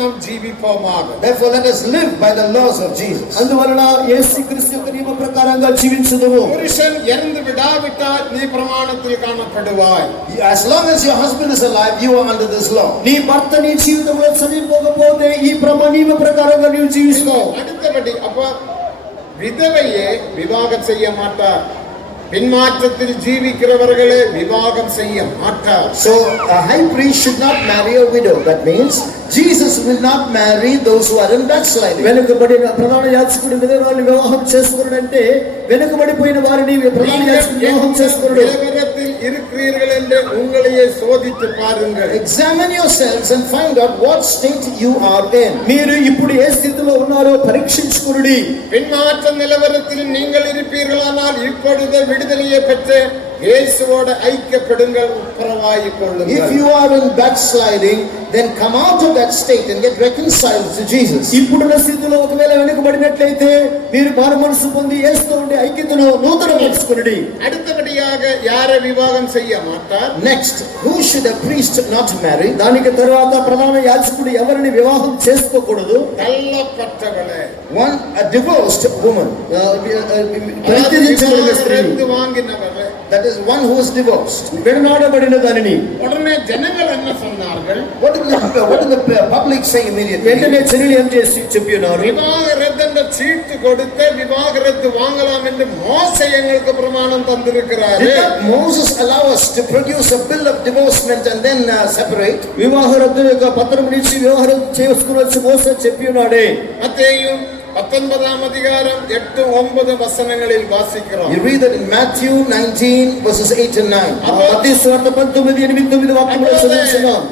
நாம் ஜீவிப்போமாக. Therefore let us live by the laws of Jesus. అందువలన యేసుక్రీస్తు యొక్క నియమ ప్రకారంగా జీవించుదుము. పురుషన్ ఇருந்து విడావిட்டால் నీ ప్రమాణத்தில் காணப்படுவாய். As long as your husband is alive, you are under this law. నీ భర్త నీ జీవితంలో చనిపోకపోతే ఈ నియమ ప్రకారంగా నీవు జీవిస్తావు. அடுத்தபடி அப்ப விதவையே விவாகம் செய்ய மாட்டார், பின்மாற்றத்தில் ஜீவிக்கிறவர்களே விவாகம் செய்ய மாட்டார். So a high priest should not marry a widow. That means Jesus will not marry those who are in backsliding. వెనుకబడిన ప్రధాన యాజకుడు విధవరాలను వివాహం చేసుకున్నాడంటే వెనుకబడిపోయిన వారిని ప్రధాన యాజకుడు వివాహం చేసుకున్నాడు. விதவரத்தில் இருக்கிறீர்கள் என்று உங்களையே சோதித்து பாருங்கள். Examine yourselves and find out what state you are in. మీరు ఇప్పుడు ఏ స్థితిలో ఉన్నారో పరీక్షించుకునుడి. பின்மாற்ற நிலவரத்தில் நீங்கள் இருப்பீர்களானால் இப்பொழுது விடுதலையை பெற்று இயேசுவோடு ஐக்கியப்படுங்கள், உத்தரவாகிக் கொள்ளுங்கள். If you are in backsliding, then come out of that state and get reconciled to Jesus. ఇప్పుడున్న స్థితిలో ఒకవేళ వెనుకబడినట్లయితే మీరు మారు మనసు పొంది యేసుతో ఉండే ఐక్యతను నూతనపరచుకునుడి. அடுத்தபடியாக யாரை விவாகம் செய்ய மாட்டார்? Next, who should a priest not marry? దానికి తరువాత ప్రధాన యాజకుడు ఎవరిని వివాహం చేసుకోకూడదు? தள்ளப்பட்டவளே, A divorced woman. పరిత్యజించబడిన స్త్రీ, வாங்கினவர்களே, That is one who is divorced. విడనాడబడిన దానిని. உடனே ஜனங்கள் என்ன சொன்னார்கள்? What did the public say immediately? వెంటనే చర్యలు ఏం చేసి చెప్పి ఉన్నారు? விவாகரத்து என்ற சீட்டு கொடுத்து விவாகரத்து வாங்கலாம் என்று மோசே எங்களுக்கு பிரமாணம் தந்திருக்கிறார். Did not Moses allow us to produce a bill of divorcement and then separate? వివాహరద్దు యొక్క పత్రం నుంచి వివాహం చేసుకుని వచ్చి మోసే చెప్పి ఉన్నాడే. மத்தேயு 19ஆம் அதிகாரம் 8-9 வசனங்களில் வாசிக்கிறோம். You read that in Matthew 19 verses 8 and 9. మత్తయి సువార్త 19:8-9 వాక్యములో చదువుతున్నాం.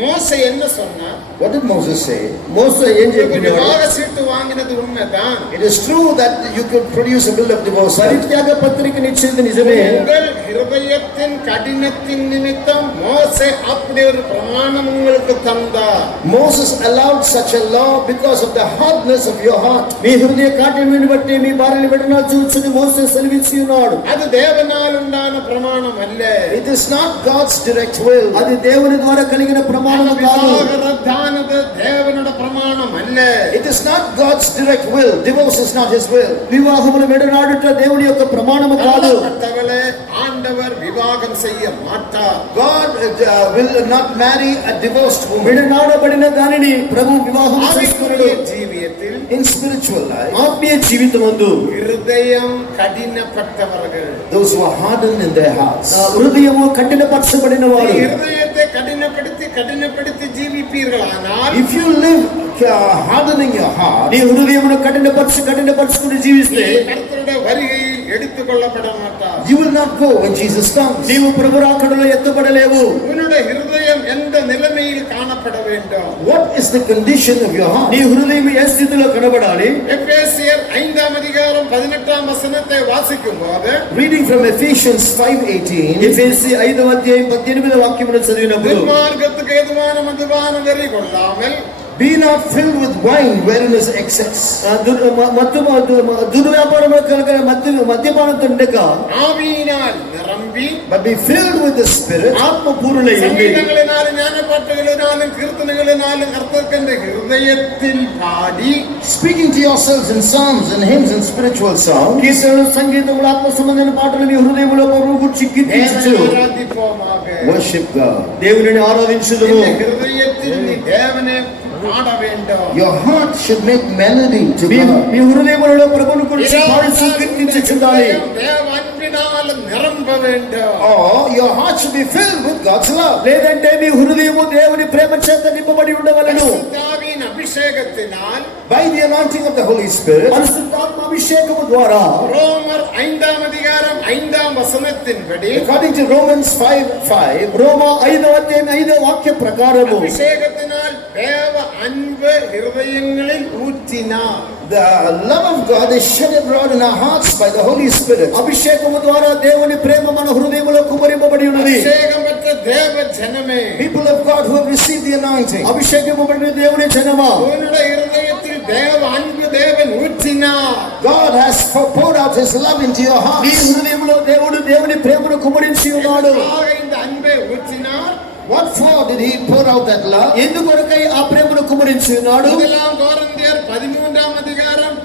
மோசே என்ன சொன்னார்? What did Moses say? మోసే ఏం చెప్పినాడు? விவாக சீட்டு வாங்கினது உண்மைதான். It is true that you could produce a bill of divorce. పరిత్యాగ పత్రికని ఇచ్చేది నిజమే. உங்கள் ஹிருதயத்தின் கடினத்தின் நிமித்தம் மோசே அப்படி ஒரு பிரமாணம் உங்களுக்கு தந்தார். Moses allowed such a law because of the hardness of your heart. మీ హృదయ కాఠిన్యాన్ని బట్టి మీ భార్యని విడనాడు చూచుని మోసే సెలవిచ్చి ఉన్నాడు. அது தேவனால் உண்டான பிரமாணம் அல்ல. It is not God's direct will. అది దేవుని ద్వారా కలిగిన ప్రమాణం కాదు. விவாகரத்தானது தேவனுடைய பிரமாணம் அல்ல. It is not God's direct will. Divorce is not his will. వివాహమును విడనాడుట దేవుని యొక్క ప్రమాణము కాదు. தள்ளப்பட்டவளே, ஆண்டவர் விவாகம் செய்ய மாட்டார். God will not marry a divorced woman. విడనాడబడిన దానిని ప్రభు వివాహం చేసుకున్నాడు. ஆவிக்குரிய ஜீவியத்தில் In spiritual life, ఆత్మీయ జీవితమందు ஹிருதயம் கடினப்பட்டவர்கள், those who are hardened in their hearts. హృదయము కఠినపరచబడిన వారు. ஹிருதயத்தை கடினப்படுத்தி ஜீவிப்பீர்களானால், If you live hardening your heart, నీ హృదయమును కఠినపరచుకుని జీవిస్తే கர்த்தருடைய வருகையில் எடுத்துக் கொள்ளப்பட மாட்டார். you will not go when Jesus comes. నీవు ప్రభు రాకడలో ఎత్తబడలేవు. உன்னுடைய ஹிருதயம் எந்த நிலைமையில் காணப்பட வேண்டும்? What is the condition of your heart? నీ హృదయం ఏ స్థితిలో కనబడాలి? எபேசியர் 5ஆம் அதிகாரம் 18ஆம் வசனத்தை வாசிக்கும் போது, Reading from Ephesians 5:18. ఎఫెసీ 5వ అధ్యాయం 18వ వాక్యమును చదివినప్పుడు துன்மார்க்கத்துக்கு ஏதுவான மதுபான வெறி கொள்ளாமல், Be not filled with wine wherein is excess, దుర్వ్యాపారములు కలిగిన మద్యపానంతో ఉండక ஆவியினால் நிரம்பி, but be filled with the Spirit, ఆత్మపూర్ణులై ఉండి சங்கீதங்களினாலும் ஞானப்பாட்டுகளினாலும் கீர்த்தனைகளினாலும் கர்த்தருக்கு ஹிருதயத்தில் பாடி, speaking to yourselves in psalms and hymns and spiritual songs, కీర్తనలు సంగీతములు ఆత్మ సంబంధమైన పాటలు మీ హృదయములో ప్రభువు గురించి కీర్తించు. ஆராதிப்போமாக. worship God. దేవునిని ఆరాధించుదుము. இந்த ஹிருதயத்தில் நீ தேவனை பாட வேண்டும். Your heart should make melody to God. మీ హృదయములలో ప్రభువుని గురించి పాడుచు కీర్తించుచుండాలి. தேவ அன்பினால் நிரம்ப வேண்டும். Or your heart should be filled with God's love. లేదంటే మీ హృదయము దేవుని ప్రేమ చేత నింపబడి ఉండవలెను. பரிசுத்தாவியின் அபிஷேகத்தினால், By the anointing of the Holy Spirit, పరిశుద్ధాత్మ అభిషేకము ద్వారా ரோமர் 5ஆம் அதிகாரம் 5ஆம் வசனத்தின்படி according to Romans 5:5, రోమా 5వ అధ్యాయం 5వ వాక్య ప్రకారము அபிஷேகத்தினால் தேவ அன்பு இருதயங்களில் ஊற்றினார். the love of God is shed abroad in our hearts by the Holy Spirit. అభిషేకము ద్వారా దేవుని ప్రేమ మన హృదయములో కుమ్మరింపబడి ఉన్నది. அபிஷேகம் பெற்ற தேவ ஜனமே, People of God who have received the anointing, అభిషేకముబడిన దేవుని జనమా, உன்னுடைய இருதயத்தில் தேவ அன்பு தேவன் ஊற்றினார். God has poured out His love into your నీ hearts. హృదయంలో దేవుడు దేవుని ప్రేమను కుమ్మరించి ఉన్నాడు. எதற்காக இந்த அன்பை ஊற்றினார்? What for did He pour out that love? ఎందుకొరకై ఆ ప్రేమను కుమ్మరించి ఉన్నాడు? முதலாம் கொரிந்தியர் 13ஆம் அதிகாரம்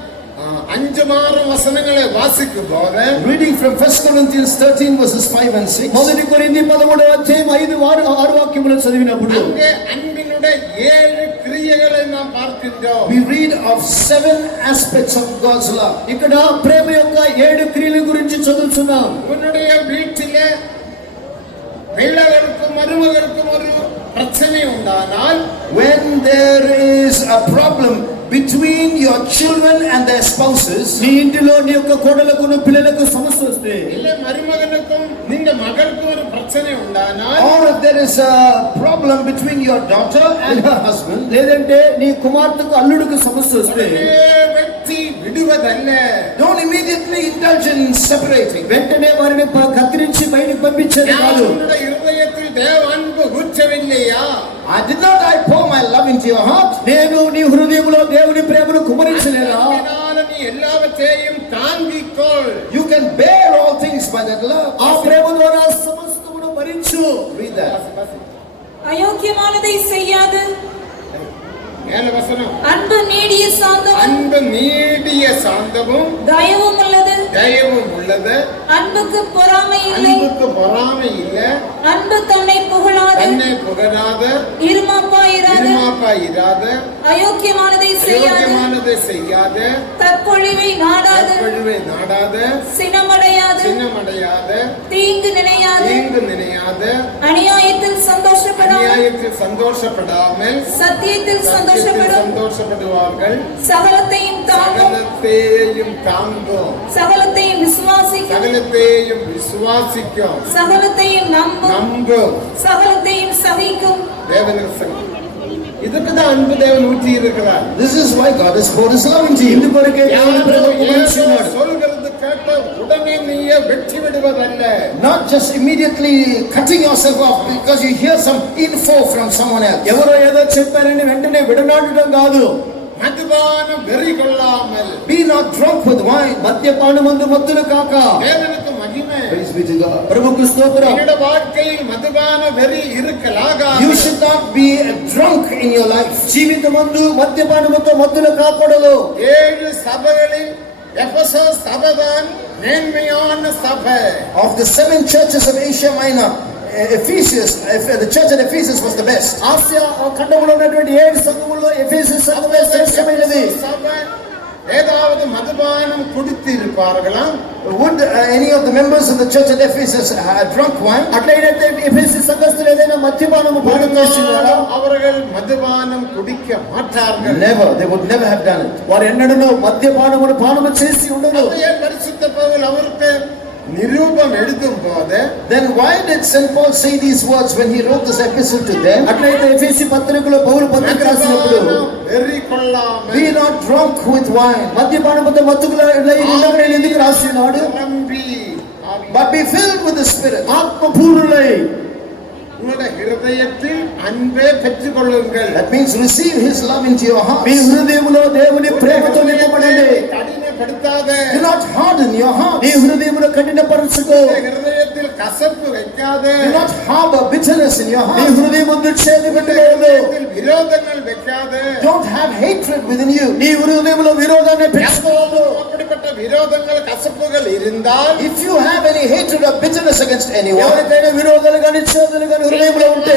5-6 வசனங்களை வாசிக்கும் போது, Reading from 1 Corinthians 13 verses 5 and 6. మొదటి కొరింథీ 13వ అధ్యాయం 5-6 వాక్యములను చదివినప్పుడు அங்கே அன்பினுடைய 7 கிரியைகளை நாம் பார்க்கின்றோம். We read of 7 aspects of God's love. ఇక్కడ ప్రేమ యొక్క 7 క్రియల గురించి చదువుతున్నాం. உன்னுடைய வீட்டிலே பிள்ளைகளுக்கும் மருமகளுக்கும் ஒரு பிரச்சனை உண்டானால், When there is a problem between your children and their spouses, నీ ఇంటిలో నీ యొక్క కోడలకు పిల్లలకు సమస్య వస్తే, இல்ல மருமகனுக்கும் நீங்க மகளுக்கும் ஒரு பிரச்சனை உண்டானால், or if there is a problem between your daughter and her husband, లేదంటే నీ కుమార్తెకు అల్లుడికి సమస్య వస్తే வெற்றி விடுவதல்ல. don't immediately indulge in separating. వెంటనే వారిని కత్తిరించి బయటకు పంపించేది కాదు. உன்னுடைய இருதயத்தில் தேவ அன்பு ஊற்றவில்லையா? I pour my love into your heart? నేను నీ హృదయంలో దేవుని ప్రేమను కుమ్మరించలేదా? அதனால நீ எல்லாவற்றையும் தாங்கிக்கொள். You can bear all things by that love. ఆ ప్రేమ ద్వారా సమస్తమును భరించు. Read that. அயோக்கியமானதை செய்யாது, மேல வசனம். அன்பு நீடிய சாந்தமும் அன்பு நீடிய சாந்தமும் தயவும் உள்ளது, தயவும் உள்ளது. அன்புக்கு பொறாமை இல்லை, அன்புக்கு பொறாமை இல்ல, அன்பு தன்னை புகழாது, தன்னை புகழாத, இருமாப்பாயிராது, இருமாப்பாயிராத, அயோக்கியமானதை செய்யாது, அயோக்கியமானதை செய்யாத, தற்பொழிவை நாடாது, தற்பொழிவை நாடாத, சினமடையாது, சின்னமடையாத, தீங்கு நினையாது, தீங்கு நினையாத, அநியாயத்தில் சந்தோஷப்படாமல், அநியாயத்தில் சந்தோஷப்படாமல், சத்தியத்தில் சத்தியத்தில் சந்தோஷப்படும், சந்தோஷப்படுவார்கள். சகலத்தையும் தாங்கும், சகலத்தையும் தாங்கும், சகலத்தையும் விசுவாசிக்கும், சகலத்தையும் விசுவாசிக்கும், சகலத்தையும் நம்பும், நம்பும். சகலத்தையும் சகிக்கும். தேவனுக்கு சங்கம். இதுக்குதான் அன்பு தேவன் ஊற்றி இருக்கிறார். This is why God has poured His love into you. ఇందుకొరకే దేవుని ప్రేమ కుమ్మరించి ஏதோ ఉన్నాడు. சொல்கிறது கேட்ட உடனே நீயே வெற்றி விடுவதல்ல. Not just immediately cutting yourself off because you hear some info from someone else. ఎవరో ఏదో చెప్పారని వెంటనే విడనాడటం కాదు. மதுபானம் வெறி கொள்ளாமல், Be not drunk with wine. మద్యపానమందు మత్తులు కాక. தேவனுக்கு மகிமை. Praise be to God. ప్రభువుకు స్తోత్రం. என்னோட வாழ்க்கையில் மதுபான வெறி இருக்கலாகாது. You should not be a drunk in your life. జీవితమందు మద్యపానముతో మత్తులు కాకూడదు. 7 சபைகளில் எபேசு சபைதான் மேன்மையான சபை. Of the 7 churches of Asia Minor, the church at Ephesus was the best. Asia ఖండములో ఉన్నటువంటి 7 సంఘముల్లో ఎఫెసు సంఘమే శ్రేష్టమైనది. சபை ஏதாவது மதுபானம் குடித்திருப்பார்களா? Would any of the members of the church at Ephesus have drunk wine? అట్లయితే ఎఫెసు సంఘస్థులు ఏదైనా మద్యపానము పానం చేస్తున్నారా? அவர்கள் மதுபானம் குடிக்க மாட்டார்கள். Never. They would never have done it. వారు ఎన్నడూ మద్యపానమును పానము చేసి ఉండదు. அதே பரிசுத்த பவுல் அவருக்கு நிரூபம் எழுதும் போது, Then why did St. Paul say these words when he wrote this epistle to them? అట్లయితే ఎఫెసు పత్రికలో పౌలు పత్రిక రాసినప్పుడు மதுபானம் வெறி கொள்ளாமல், Be not drunk with wine, మద్యపానముతో మత్తుకులై ఉండమని ఎందుకు రాసినాడు? நிரம்பி but be filled with the Spirit. ఆత్మపూర్ణులై உங்களுடைய ஹிருதயத்தில் அன்பே பெற்றுக் கொள்ளுங்கள். That means receive His love into your heart. మీ హృదయములో దేవుని ప్రేమతో నింపబడండి. கடினப்படுத்தாத. Do not harden your heart. నీ హృదయమును కఠినపరచుకో. ஹிருதயத்தில் கசப்பு வைக்காத. Do not harbor bitterness in your నీ heart. హృదయమందు చేదు పెట్టుకోవద్దు. ஹிருதயத்தில் விரோதங்கள் வைக்காத. Don't have hatred within you. నీ హృదయములో విరోధాన్ని పెంచుకోవద్దు. அப்படிப்பட்ட விரோதங்கள் கசப்புகள் இருந்தால், If you have any hatred or bitterness against anyone, ఎవరికైనా విరోధాలు కానీ చేదులు కానీ హృదయంలో ఉంటే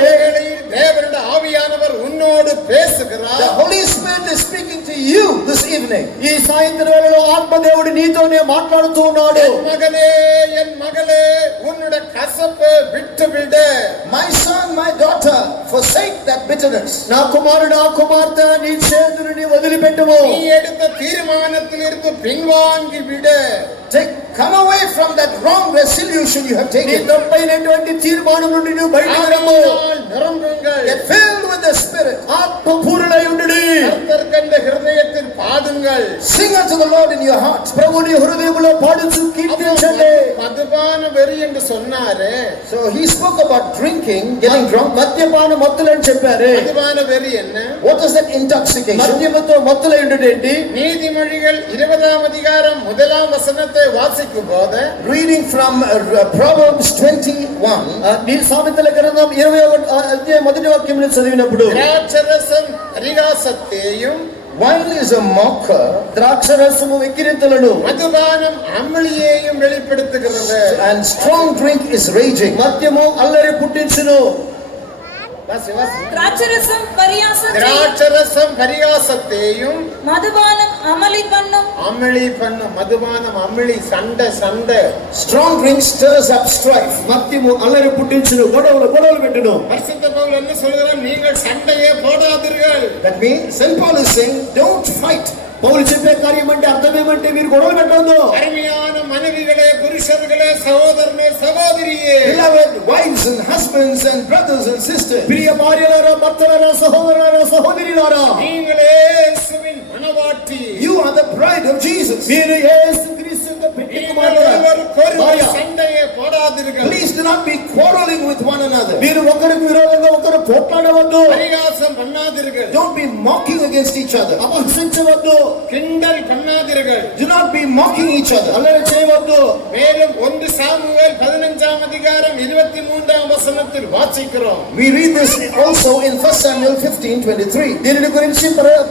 தேவனுடைய ஆவியானவர் உன்னோடு the பேசுகிறார். Holy Spirit is speaking to you this evening. ఈ సాయంత్రం వేళలో ఆత్మదేవుడు నీతోనే మాట్లాడుతూ ఉన్నాడు. என் மகனே, என் மகளே, உன்னுடைய கசப்பு விட்டுவிடு. My son, my daughter, forsake that bitterness. నా కుమారుడు ఆ కుమార్తె నీ చేతులు నీ వదిలిపెట్టుము. நீ எடுத்த தீர்மானத்திலிருந்து பின்வாங்கி விடு. Come away from that wrong resolution you have నీ taken. తప్పైనటువంటి తీర్మానం నుండి నువ్వు బయటకు రమ్ము. ஆவியினால் நிரம்புங்கள். Get filled with the Spirit. ఆత్మ పూర్ణులై ఉండుడి. கர்த்தர்க்கென்று ஹிருதயத்தில் பாடுங்கள். Sing unto the Lord in your heart. ప్రభుని హృదయములో పాడుచు కీర్తించండి. மதுபான வெறி என்று சொன்னாரே. So he spoke about drinking, getting drunk. మద్యపాన మత్తులని చెప్పారు. மதுபான வெறி என்ன? What is that intoxication? మద్యముతో మత్తులై ఉండుట ఏంటి? நீதிமொழிகள் 20ஆம் அதிகாரம் 1ஆம் வசனத்தை வாசிக்கும் போது Reading from Proverbs 21. నీ సామెతల గ్రంథం 21 అధ్యాయం మొదటి వాక్యంలో చదివినప్పుడు திராட்சரசம் பரிகாசத்தையும் Wine is a mocker, ద్రాక్షరసము వెక్కిరింతలను, மதுபானம் அமளியையும் வெளிப்படுத்துகிறது. and strong drink is raging. మద్యము అల్లరి పుట్టించును. ద్రాక్షరసం పరియాసத்தையும் திராட்சரசம் பரிகாசத்தையும் மதுபானம் அமளி பண்ணும். அமளி பண்ணும். மதுபானம் அமளி, சண்டை சண்டை. Strong drink stirs up strife. మద్యము అల్లరి పుట్టించును, గొడవలు పెట్టును. பரிசுத்த பவுல் என்ன சொல்கிறார்? நீங்கள் சண்டையே போடாதீர்கள். That means St. Paul is saying, don't fight. పౌలు చెప్పే కార్యం అంటే అర్థం ఏమంటే మీరు గొడవలు పెట్టవద్దు. அருமையான மனைவிகளே, புருஷர்களே, சகோதரனே, சகோதரியே, Beloved wives and husbands and brothers and sisters, ప్రియ భార్యలారా, భర్తలారా, సహోదరులారా, సహోదరులారా, நீங்களே இயேசுவின் மணவாட்டி. you are the bride of Jesus. మీరు యేసుక్రీస్తు యొక్క పెళ్లి நீங்கள் కుమార్తె, ஒருவருக்கொருவர் భార్య. சண்டையே போடாதீர்கள். Please do not be quarreling with one another. మీరు ఒకరికి విరోధంగా ఒకరు పోట్లాడవద్దు. பரிகாசம் பண்ணாதீர்கள். Don't be mocking against each other. అపహసించవద్దు. கிண்டல் பண்ணாதீர்கள். Do not be mocking each other. అల్లరి చేయవద్దు. மேலும் 1 சாமுவேல் 15ஆம் அதிகாரம் 23ஆம் வசனத்தில் வாசிக்கிறோம். We read this also in 1 Samuel 15:23. దీనిని గురించి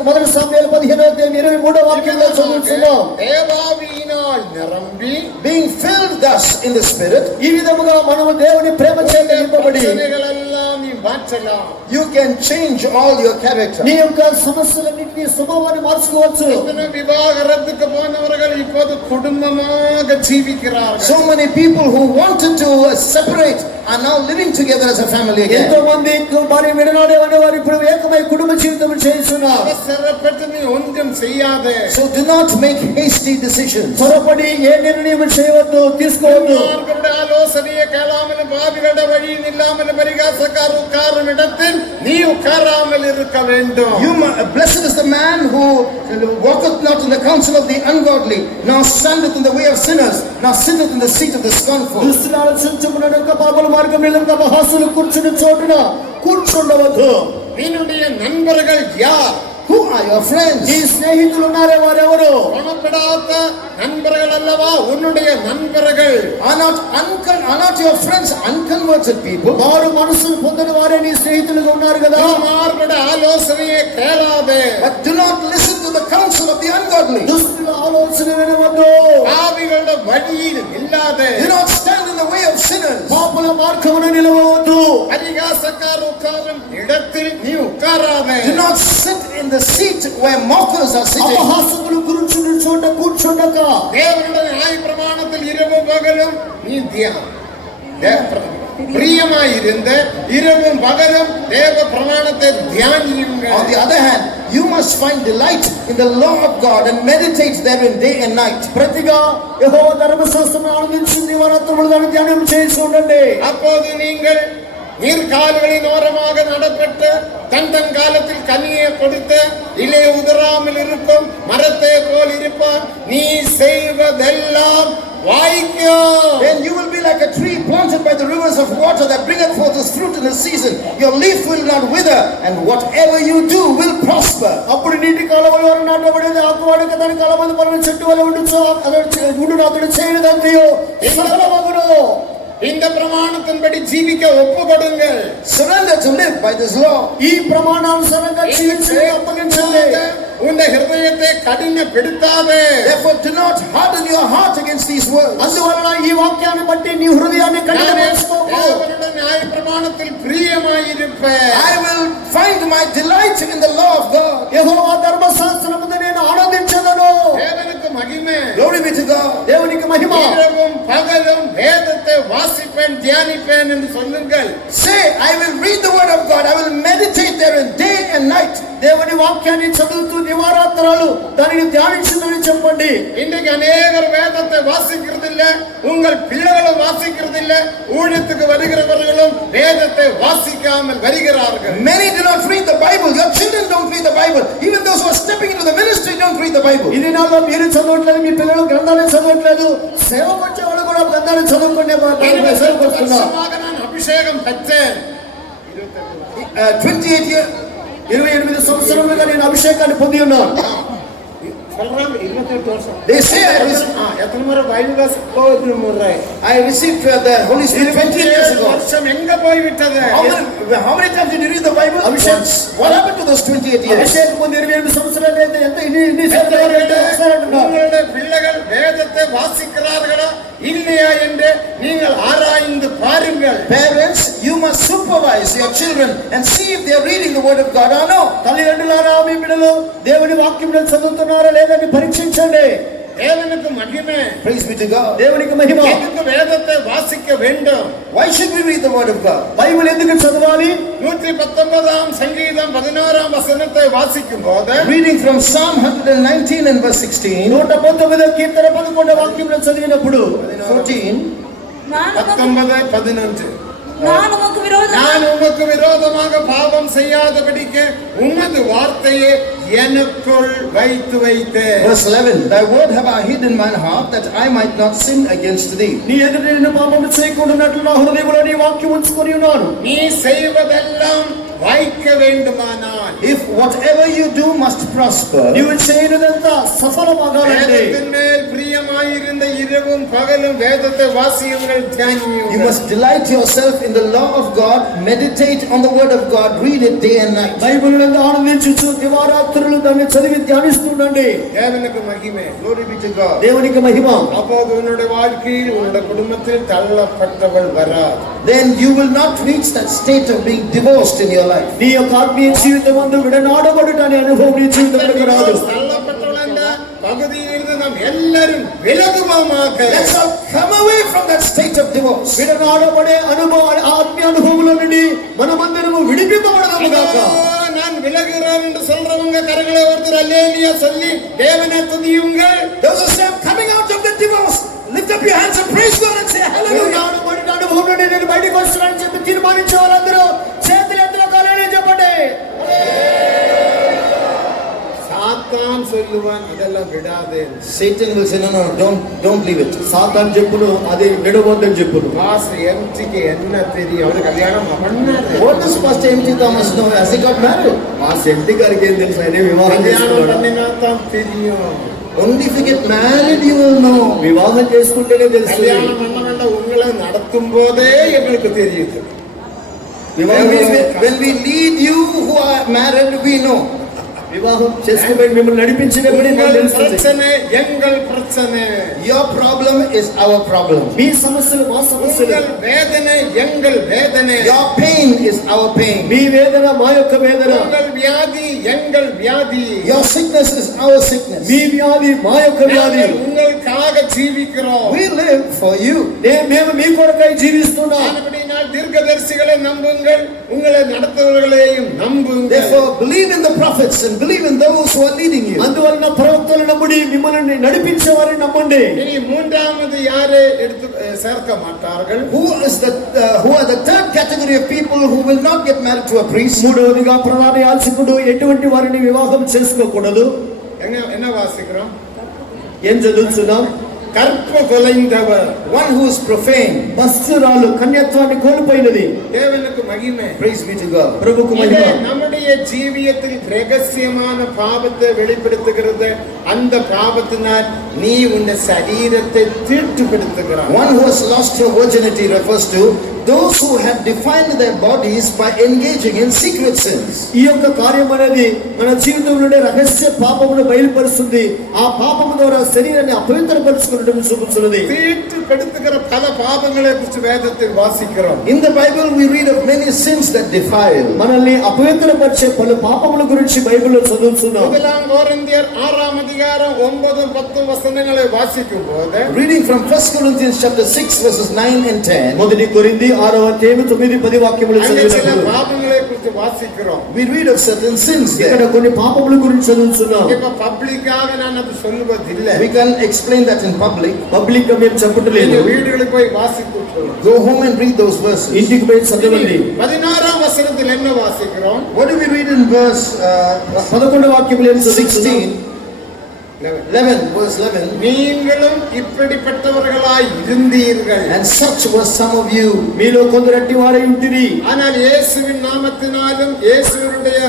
మొదటి సమయాలు 15వ అధ్యాయం 23వ వాక్యంలో చదువుతున్నాం. தேவாவியினால் நிரம்பி Being filled thus in the Spirit, ఈ విధముగా మనము దేవుని ప్రేమ చేత నింపబడి பிரச்சனைகளெல்லாம் நீ மாற்றலாம். you can change all your character. నీ యొక్క సమస్యలన్నింటినీ స్వభావాన్ని మార్చుకోవచ్చు. எத்தனை விவாகரத்துக்கு போனவர்கள் இப்போது குடும்பமாக ஜீவிக்கிறார்கள். So many people who wanted to separate are now living together as a family ఎంతో again. మంది భార్య విడనాడే వారు ఇప్పుడు ఏకమై కుటుంబ జీవితం చేస్తున్నారు. அவசரப்பட்டு நீ ஒன்றும் செய்யாதே. So do not make hasty decisions. త్వరపడి ఏ నిర్ణయం చేయవద్దు, తీసుకోవద్దు. துன்மார்க்கருடைய ஆலோசனையை கேளாமலும் பாவிகளுடைய வழியில் இல்லாமலும் பரிகாசக்காரர் உட்காரும் இடத்தில் நீ உட்காராமல் இருக்க வேண்டும். Blessed is the man who walketh not in the counsel of the ungodly, nor standeth in the way of sinners, nor sitteth in the seat of the scornful. దుష్టుల ఆలోచించుకున్న పాపల మార్గం నిలక మహాసులు కూర్చుని చోటున కూర్చుండవద్దు. நீனுடைய நண்பர்கள் யார்? Who are your friends? నీ స్నేహితులు ఉన్నారే వారెవరు? குணப்படாத நண்பர்கள் அல்லவா உன்னுடைய நண்பர்கள்? Are not your friends unconverted people? వారు మనసును పొందని వారే నీ స్నేహితులుగా ఉన్నారు కదా. துன்மார்க்கருடைய ஆலோசனையை கேளாதே. But do not listen to the counsel of the ungodly. దుష్టుల ఆలోచన వినవద్దు. பாவிகளுடைய வழியில் இல்லாதே. Do not stand in the way of sinners. పాపల మార్గమున నిలవవద్దు. பரிகாசக்காரர் உட்காரும் இடத்தில் நீ உட்காராதே. Do not sit in the seat where mockers are sitting. అపహాసకులు కూర్చుని చోట కూర్చుండక தேவனுடைய நியாயப்பிரமாணத்தில் இரவும் பகலும் நீ பிரியமாயிருந்த இரவும் பகலும் தேவ பிரமாணத்தை தியானியுங்கள். On the other hand, you must find delight in the law of God and meditate therein day and night. ప్రతిగా యెహోవా ధర్మశాస్త్రం ఆనందించింది వారంతములు దాన్ని ధ్యానం చేసి ఉండండి. அப்போது நீங்கள் நீர்கால்களின் ஓரமாக நடப்பட்டு தன் காலத்தில் கனியை கொடுத்து இலை உதிராமல் இருக்கும் மரத்தை போல் இருப்பான். நீ செய்வதெல்லாம் வாய்க்கும். Then you will be like a tree planted by the rivers of water that bringeth forth its fruit in its season. Your leaf will not wither, and whatever you do will prosper. అప్పుడు నీటి కాలవల వరకు నాటబడేది ఆకువాడక దాని కాలమందు పడిన చెట్టు వలె ఉండుచు అతడు చేయనిదంతయు సఫలమగును. இந்த பிரமாணத்தின்படி ஜீவிக்க ஒப்புக்கொடுங்கள். Surrender to live by this law. ఈ ప్రమాణానుసారంగా జీవించడానికి అప్పగించండి. உன் ஹிருதயத்தை கடினப்படுத்தாதே. Therefore do not harden your heart against these words. అందువలన ఈ వాక్యాన్ని బట్టి నీ హృదయాన్ని కఠినపరచుకోకు. தேவனுடைய நியாயப்பிரமாணத்தில் பிரியமாயிருப்பேன். I will find my delight in the law of God. యెహోవా ధర్మశాస్త్రమును నేను ఆనందించెదను. தேவனுக்கு மகிமை. Glory be to God. దేవునికి మహిమ. இரவும் பகலும் வேதத்தை வாசிப்பேன் தியானிப்பேன் என்று சொல்லுங்கள். Say, I will read the word of God. I will meditate therein day and night. దేవుని వాక్యాన్ని చదువుతూ దివారాత్రాలు దానిని ధ్యానించుదని చెప్పండి. இன்னைக்கு அநேகர் வேதத்தை வாசிக்கிறது இல்ல, உங்கள் பிள்ளைகளும் வாசிக்கிறது இல்ல, ஊழியத்துக்கு வருகிறவர்களும் வேதத்தை வாசிக்காமல் வருகிறார்கள். Many do not read the Bible. Your children don't read the Bible. Even those who are stepping into the ministry don't read the Bible. ఇది నాలో మీరు చదవట్లేదు, మీ పిల్లలు గ్రంథాన్ని చదవట్లేదు, సేవకు వచ్చే వాళ్ళు కూడా గ్రంథాన్ని చదువుకునే வருஷமாக நான் அபிஷேகம் பெற்றேன். 28 years. 28 సంవత్సరములుగా నేను అభిషేకాన్ని పొంది ఉన్నాను. சொல்றாங்க 28 வருஷம். They say எத்தனை முறை Bible வாசிப்போ I received the Holy Spirit 20 years ago. வருஷம் எங்க போய் விட்டது? How many times did you read the Bible? Abhishek. What happened to those 28 years? అభిషేకం పొంది 28 సంవత్సరాలు అయితే ఎంత ఇన్ని உங்களுடைய பிள்ளைகள் வேதத்தை வாசிக்கிறார்களா இல்லையா என்று நீங்கள் ஆராய்ந்து பாருங்கள். Parents, you must supervise your children and see if they are reading the word of God or no. తల్లిదండ్రులారా మీ బిడ్డలు దేవుని వాక్యం చదువుతున్నారా లేదని పరీక్షించండి. தேவனுக்கு மகிமை. Praise be to God. దేవునికి మహిమ. எதுக்கு வேதத்தை வாசிக்க வேண்டும்? Why should we read the word of God? Bible ఎందుకు చదవాలి? 119 సంగీతం 16 వచనத்தை వాసిக்கும் పోது Reading from Psalm 119 and verse 16. 119 కీర్తన 11 వాక్యం చదివినప్పుడు 14. 19 11 நான் உமக்கு விரோதமாக பாவம் செய்யாதபடிக்கு உமது வார்த்தையை எனக்குள் வைத்து வைத்தேன். Verse 11. Thy word have I hid in mine heart that I might not sin against thee. నీ ఎదుట నేను పాపము చేయకుండానట్లు నా హృదయములో నీ వాక్యం ఉంచుకొని ఉన్నాను. நீ செய்வதெல்லாம் வாய்க்க வேண்டுமானால், if whatever you do must prosper, నీవు చేయనిదంతా సఫలమగాలంటే வேதத்தின் மேல் பிரியமாயிருந்த இரவும் பகலும் வேதத்தை வாசியுங்கள் தியானியுங்கள். you must delight yourself in the law of God, meditate on the word of God, read it day and night. Bible నందు ఆనందించుచు దివారాత్రులు దాన్ని చదివి ధ్యానిస్తుండండి. தேவனுக்கு மகிமை. Glory be to God. దేవునికి మహిమ. அப்போது உன்னுடைய வாழ்க்கையில் உன்னுடைய குடும்பத்தில் தள்ளப்பட்டவள் வராது. Then you will not reach that state of being divorced in your life. నీ యొక్క ఆత్మీయ జీవితమందు విడనాడబడుట అనే అనుభవం నీ జీవితంలో రాదు. தள்ளப்பட்டவள பகுதியிலிருந்து நாம் எல்லாரும் விலகுவோமாக. Let's all come away from that state of divorce. విడనాడబడే అనుభవం ఆత్మీయ అనుభవముల నుండి మనమందరము విడిపింపబడదాము గాక. நான் விலகுகிறேன் என்று சொல்றவங்க கரங்களை ஒருத்தர் அல்லேலூயா சொல்லி தேவனை துதியுங்கள். Those who say I'm coming out of the divorce, lift up your hands and praise God and say hallelujah. అనుభవం నుండి నేను బయటకు వస్తున్నానని చెప్పి తీర్మానించే వాళ్ళందరూ చేతులు ఎత్తున కాలేని చెప్పండి. சாத்தான் சொல்லுவான் அதெல்லாம் விடாதே. Satan will say no, don't leave it. సాతాను చెప్పును అది విడవద్దని చెప్పును. பாஸ்டர் எம்டிக்கு என்ன தெரியும்? அவர் கல்யாணம் பண்ணாரு. What does Pastor M.T. Thomas know? Has he got married? మా సెంటి గారికి ఏం తెలుసు, ఆయన వివాహం கல்யாணம் చేసుకున్నాడు. பண்ணினா தான் தெரியும். Only if you get married you will know. వివాహం చేసుకుంటేనే తెలుసు. கல்யாணம் பண்ண வேண்டாம், உங்களை நடத்தும் போதே எங்களுக்கு தெரியுது. When we lead you who are married, we know. వివాహం చేసుకుని మిమ్మల్ని నడిపించినప్పుడు பிரச்சனை எங்கள் பிரச்சனை. Your problem is our problem. మీ సమస్యలు మా సమస్యలు. உங்கள் வேதனை எங்கள் வேதனை. Your pain is our pain. మీ వేదన మా యొక్క వేదన. உங்கள் வியாதி எங்கள் வியாதி. Your sickness is our sickness. మీ వ్యాధి మా యొక్క వ్యాధి. நாங்கள் உங்களுக்காக ஜீவிக்கிறோம். We live for you. మేము మీ కొరకై జీవిస్తున్నాం. ஆனபடியால் தீர்க்கதரிசிகளை நம்புங்கள், உங்களை நடத்துபவர்களையும் நம்புங்கள். Therefore believe in the prophets and believe in those who are leading you. అందువలన ప్రవక్తలను నమ్ముడి మిమ్మల్ని నడిపించే వారిని నమ్మండి. இனி மூன்றாவது யாரை எடுத்து சேர்க்க மாட்டார்கள்? Who are the third category of people who will not get married to a priest? మూడవదిగా ప్రధాన యాజకుడు ఎటువంటి వారిని వివాహం చేసుకోకూడదు. என்ன வாசிக்கிறோம்? ఏం చదువుతున్నాం? கற்ப கொலைந்தவர். One who is profane. వస్త్రాలు కన్యత్వాన్ని కోల్పోయినది. தேவனுக்கு மகிமை. Praise be to God. ప్రభుకు మహిమ. நம்முடைய ஜீவியத்தில் ரகசியமான பாவத்தை வெளிப்படுத்துகிறது. அந்த பாவத்தினால் நீ உன் சரீரத்தை தீட்டுப்படுத்துகிறாய். One who has lost your virginity refers to those who had defiled their bodies by engaging in secret sins. ఈ యొక్క కార్యం అనేది మన జీవితంలోనే రహస్య పాపమును బయలుపరుస్తుంది. ఆ పాపము ద్వారా శరీరాన్ని అపవిత్రపరుచుకున్నట్టు చూపుతున్నది. தீட்டு கெடுத்துக்கிற பல பாவங்களை குறித்து வேதத்தில் வாசிக்கிறோம். In the Bible we read of many sins that defile. మనల్ని అపవిత్రపరిచే పలు పాపముల గురించి బైబిల్లో చదువుతున్నాం. முதலாம் கொரிந்தியர் 6ஆம் அதிகாரம் 9 10 வசனங்களை வாசிக்கும்போது Reading from 1 Corinthians chapter 6 verses 9 and 10. మొదటి కొరింథీ 6వ అధ్యాయం 9 10 వాక్యములు அங்கே சில చదివినప్పుడు பாவங்களை குறித்து வாசிக்கிறோம். We read of certain sins ఇక్కడ there. కొన్ని పాపముల గురించి చదువుతున్నాం. இப்ப பப்ளிக்காக நான் அது சொல்லுவதில்லை. We can explain that in public. Public గా మేము చెప్పట్లేదు. நீங்க வீடுகளுக்கு போய் வாசித்து சொல்லுங்க. Go home and read those verses. ఇంటికి పోయి చదవండి. 16ஆம் வசனத்தில் என்ன வாசிக்கிறோம்? What do we read in verse 11వ వాక్యములు ఏం చదువుతున్నాం? 11, verse 11. நீங்களும் இப்படிப்பட்டவர்களாய் இருந்தீர்கள். And such were some of you. మీలో కొందరు అట్టి వారై ఉంటిరి. ஆனால் இயேசுவின் நாமத்தினாலும் இயேசுவினுடைய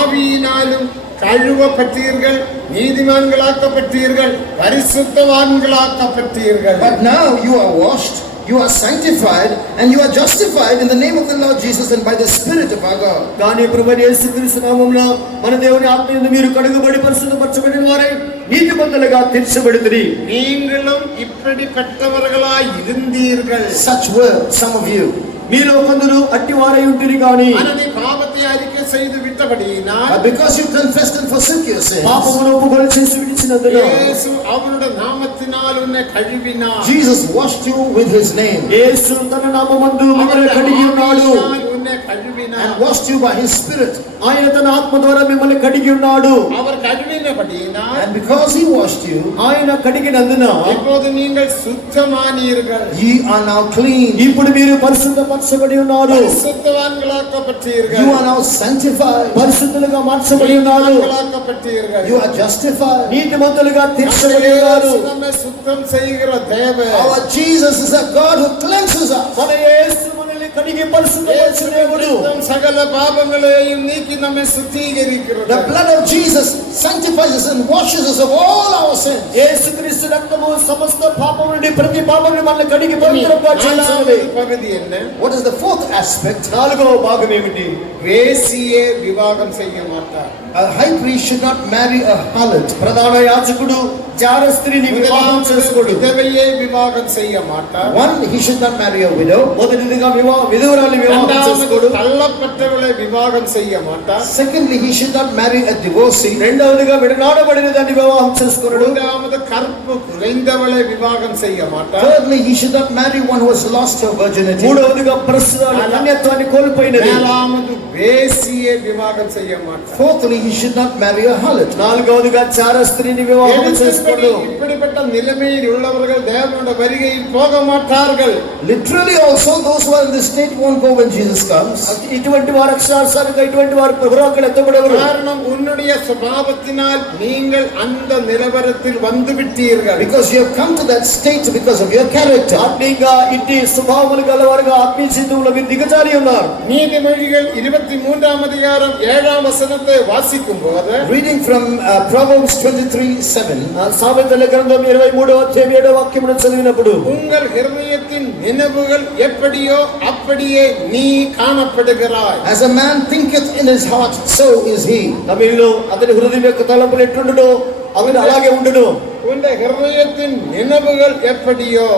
ஆவியினாலும் கழுவப்பட்டீர்கள், நீதிமான்களாக்கப்பட்டீர்கள், பரிசுத்தவான்களாக்கப்பட்டீர்கள். But now you are washed, you are sanctified, and you are justified in the name of the Lord Jesus and by the Spirit of our God. కానీ ప్రభువైన యేసుక్రీస్తు నామములో మన దేవుని ఆత్మయందు మీరు కడుగుబడి పరిశుద్ధపరచబడిన వారై నీతిమంతులుగా తీర్చబడితిరి. நீங்களும் இப்படிப்பட்டவர்களாய் இருந்தீர்கள். Such were some of you. మీలో కొందరు అట్టి వారై ఉంటిరి. కానీ ஆனால் நீ பாவத்தை அறிக்கை செய்து விட்டபடியினால் But because you confessed and forsook your sins, పాపమును ఒప్పుకొని చేసి విడిచినందున இயேசு அவருடைய நாமத்தினால் உன்னை கழுவினார். Jesus washed you with his name యేసు తన నామమందు మిమ్మల్ని కడిగి ఉన్నాడు. ஆவியினால் உன்னை கழுவினார். and washed you by his Spirit. ఆయన తన ఆత్మ ద్వారా మిమ్మల్ని కడిగి ఉన్నాడు. அவர் கழுவினபடியினால் And because he washed you, ఆయన కడిగినందున இப்போது நீங்கள் சுத்தமானீர்கள். ye are now clean. ఇప్పుడు మీరు పరిశుద్ధపరచబడి ఉన్నారు. பரிசுத்தவான்களாக்கப்பட்டீர்கள். You are now sanctified. పరిశుద్ధులుగా మార్చబడి ఉన్నారు. நீதிமான்களாக்கப்பட்டீர்கள். You are justified. నీతిమంతులుగా తీర్చబడి ఉన్నారు. இயேசு நம்மை சுத்தம் செய்கிற தேவன். Our Jesus is a God who cleanses us. మన యేసు మనల్ని కడిగి పరిశుద్ధపరచు దేవుడు. இயேசுவின் சகல பாவங்களையும் நீக்கி நம்மை சுத்திகரிக்கிறது. The blood of Jesus sanctifies us and washes us of all our sins. యేసుక్రీస్తు రక్తము సమస్త పాపం నుండి ప్రతి పాపం నుండి మనల్ని కడిగి పవిత్రంగా చేస్తుంది. நாலாவது பகுதி என்ன? What is the fourth aspect? నాలుగవ భాగం ఏమిటి? வேசியே விவாகம் செய்ய மாட்டார். A high priest should not marry a harlot. ప్రధాన యాజకుడు జార స్త్రీని వివాహం చేసుకోడు. విధవయే వివాహం செய்ய மாட்டார். One, he should not marry a widow. మొదటిదిగా విధవరాలు వివాహం చేసుకోడు. தள்ளப்பட்டவளை விவாகம் செய்ய மாட்டார். Secondly, he should not marry a divorcee. రెండవదిగా విడనాడబడిన దాన్ని వివాహం చేసుకోడు. மூன்றாவது கற்பு குறைந்தவளை விவாகம் செய்ய மாட்டார். Thirdly, he should not marry one who has lost her virginity. మూడవదిగా ప్రస్తుతాన్ని కన్యత్వాన్ని కోల్పోయినది. நாலாவது வேசியே விவாகம் செய்ய மாட்டார். Fourthly, he should not marry a harlot. నాలుగవదిగా జార స్త్రీని వివాహం చేసుకోడు. இப்படிப்பட்ட நிலைமையில் உள்ளவர்கள் தேவனுடைய வருகையில் போக மாட்டார்கள். Literally also, those who are in this state won't go when Jesus comes. ఇటువంటి వారు అక్షరార్థంగా ఇటువంటి వారు ప్రభువుకి ఎత్తబడేవారు. காரணம் உன்னுடைய சுபாவத்தினால் நீங்கள் அந்த நிலவரத்தில் வந்து விட்டீர்கள். Because you have come to that state because of your character. ఆత్మీయంగా ఇంటి స్వభావములు గలవారుగా ఆత్మీయ జీవితంలో మీరు దిగజారి ఉన్నారు. நீதிமொழிகள் 23ஆம் அதிகாரம் 7ஆம் வசனத்தை வாசிக்கும் போது Reading from Proverbs 23:7. సామెతల గ్రంథం 23వ అధ్యాయం 7వ వాక్యమును చదివినప్పుడు உங்கள் ஹிருதயத்தின் நினைவுகள் எப்படியோ அப்படியே நீ காணப்படுகிறாய். As a man thinketh in his heart, so is he. తమిళ్లో అతని హృదయం యొక్క తలంపులు ఎట్లుండునో అవి అలాగే ఉండును. உங்கள் ஹிருதயத்தின் நினைவுகள் எப்படியோ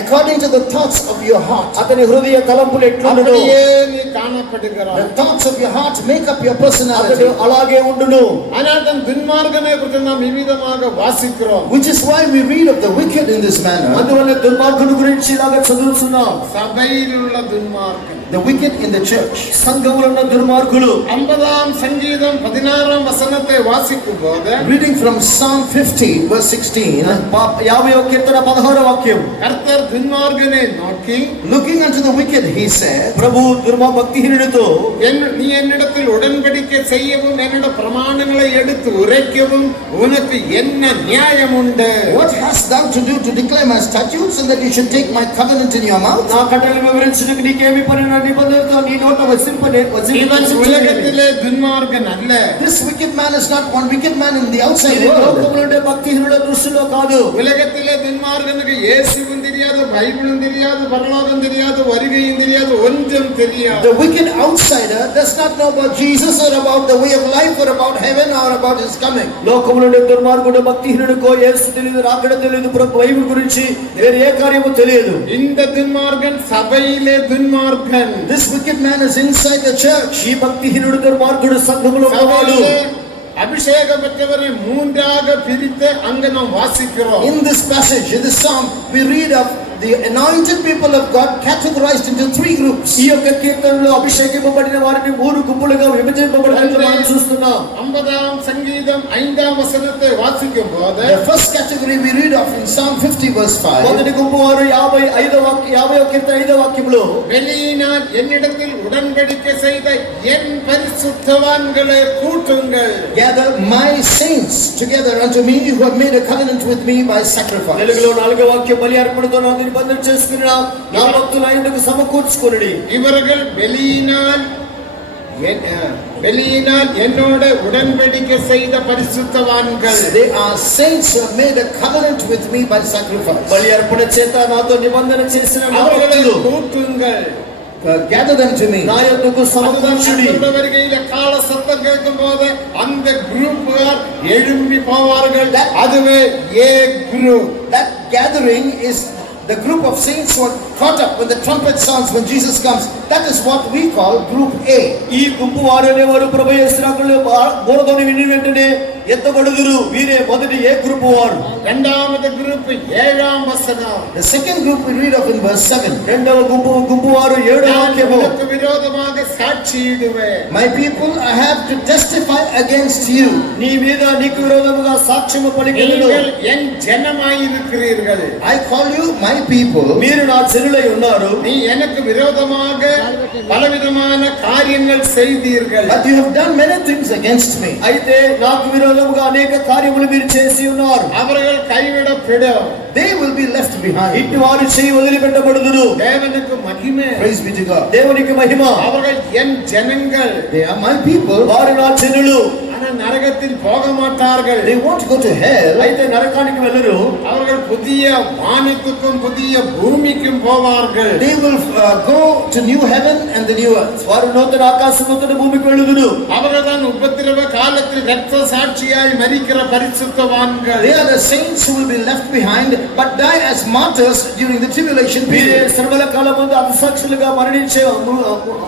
According to the thoughts of your heart. అతని హృదయ తలంపులు ఎట్లుండునో அப்படியே நீ காணப்படுகிறாய். The thoughts of your heart make up your personality. అతడు అలాగే ఉండును. ஆனால் தன் துன்மார்கனை குறித்து நாம் விவிதமாக வாசிக்கிறோம். Which is why we read of the wicked in this manner. అందువల్ల దుర్మార్గుని గురించి ఇలాగ చదువుతున్నాం. சபையில் உள்ள துன்மார்கன், The wicked in the church. సంఘములో ఉన్న దుర్మార్గులు. 50ஆம் சங்கீதம் 16ஆம் வசனத்தை வாசிக்கும் போது Reading from Psalm 50 verse 16. 50వ కీర్తన 16వ వాక్యం. கர்த்தர் துன்மார்கனை நோக்கி, Looking unto the wicked, he said, ప్రభు భక్తిహీనుడితో நீ என்னிடத்தில் உடன்படிக்கை செய்யவும் என்னோட பிரமாணங்களை எடுத்து உரைக்கவும் உனக்கு என்ன நியாயம் உண்டு? What hast thou to do to declare my statutes and that you should take my covenant in your mouth? నా కట్టడలు వివరించుటకు నీకేమి పని? నా నిబంధనతో నీ నోట இவன் உலகத்திலே துன்மார்கன் அல்ல. This wicked man is not one wicked man in the outside ఇది world. లోకములో ఉండే భక్తిహీనుల దృష్టిలో కాదు. உலகத்திலே துன்மார்கனுக்கு இயேசுவும் தெரியும், தெரியாது, பைபிளும் தெரியாது, பரலோகம் தெரியாது, வருகையும் தெரியாது, ஒன்றும் தெரியாது. The wicked outsider does not know about Jesus or about the way of life or about heaven or about his coming. లోకములోని దుర్మార్గుడు భక్తిహీనుడికో యేసు తెలియదు, రాకడ తెలియదు, బైబిల్ గురించి వేరే ఏ కార్యము తెలియదు. இந்த துன்மார்க்கன் சபையிலே துன்மார்க்கன். This wicked man is inside the church. ఈ భక్తిహీనుడు దుర్మార్గుడు సంఘములో ఉన్నవాడు. அபிஷேகம் பெற்றவரை மூன்றாக பிரித்து அங்க நாம் வாசிக்கிறோம். In this passage, in this psalm, we read of the anointed people of God categorized into 3 groups. ఈ యొక్క కీర్తనలో అభిషేకింపబడిన వారిని 3 గుంపులుగా విభజింపబడినట్లు మనం చూస్తున్నాం. 50వ సంగీతం 5వ వచనத்தை వాసిக்கும்போது The first category we read of in Psalm 50 verse 5. మొదటి గుంపు వారు 50వ కీర్తన 5వ వాక్యంలో வெளியினால் என்னிடத்தில் உடன்படிக்கை செய்த என் பரிசுத்தவான்களை கூட்டுங்கள். Gather my saints together unto me who have made a covenant with me by sacrifice. తెలుగులో 4వ వాక్యం బలి అర్పణతో నా నిబంధన చేసుకున్న నా భక్తుల ఆయనకు సమకూర్చుకొనుడి. இவர்கள் வெளியினால் என்னோட உடன்படிக்கை செய்த பரிசுத்தவான்கள். They are saints who have made a covenant with me by sacrifice. బలి అర్పణ చేత నాతో నిబంధన చేసిన నా அவர்களை భక్తులు கூட்டுங்கள். Gather them to me. నా యొద్దకు సమకూర్చుడి. வருகையில கால சத்தம் கேட்கும் போது அந்த குரூப்புகார் எழும்பி போவார்கள். அதுவே ஏ group. That gathering is the group of saints who are caught up when the trumpet sounds when Jesus comes. That is what we call group A. ఈ గుంపు వారు అనేవారు ప్రభు యేసు రాకడలో బోరధ్వని విని వెంటనే ఎత్తబడుదురు. వీరే మొదటి ఏ గ్రూప్ వారు. இரண்டாவது குரூப் 7వ வசனம். The second group we read of in verse 7. రెండవ గుంపు వారు 7వ వాక్యము. உனக்கு விரோதமாக சாட்சியிடுவேன். My people, I have to testify against you. నీ మీద నీకు విరోధముగా సాక్ష్యము పలికెదను. நீங்கள் என் ஜனமாயிருக்கிறீர்கள். I call you my people. మీరు నా జనులై ఉన్నారు. நீ எனக்கு விரோதமாக பலவிதமான காரியங்கள் செய்தீர்கள். But you have done many things against me. అయితే నాకు విరోధముగా అనేక కార్యములు మీరు చేసి ఉన్నారు. அவர்கள் கைவிடப்படும். They will be left behind. ఇట్టి వారు చేయి వదిలిపెట్టబడుదురు. தேவனுக்கு மகிமை. Praise be to God. దేవునికి మహిమ. அவர்கள் என் ஜனங்கள். They are my people. వారు నా జనులు. ஆனா நரகத்தில் போக மாட்டார்கள். They won't go to hell. అయితే నరకానికి వెళ్ళరు. அவர்கள் புதிய வானத்துக்கும் புதிய பூமிக்கும் போவார்கள். They will go to new heaven and the new earth. వారు నూతన ఆకాశం నూతన భూమికి వెళ్ళుదురు. அவர்கள் தான் உபத்திரவ காலத்தில் இரத்த சாட்சியாய் மரிக்கிற பரிசுத்தவான்கள். They are the saints who will be left behind but die as martyrs during the tribulation వీరే period. శ్రమల కాలమందు అపసాక్షులుగా మరణించే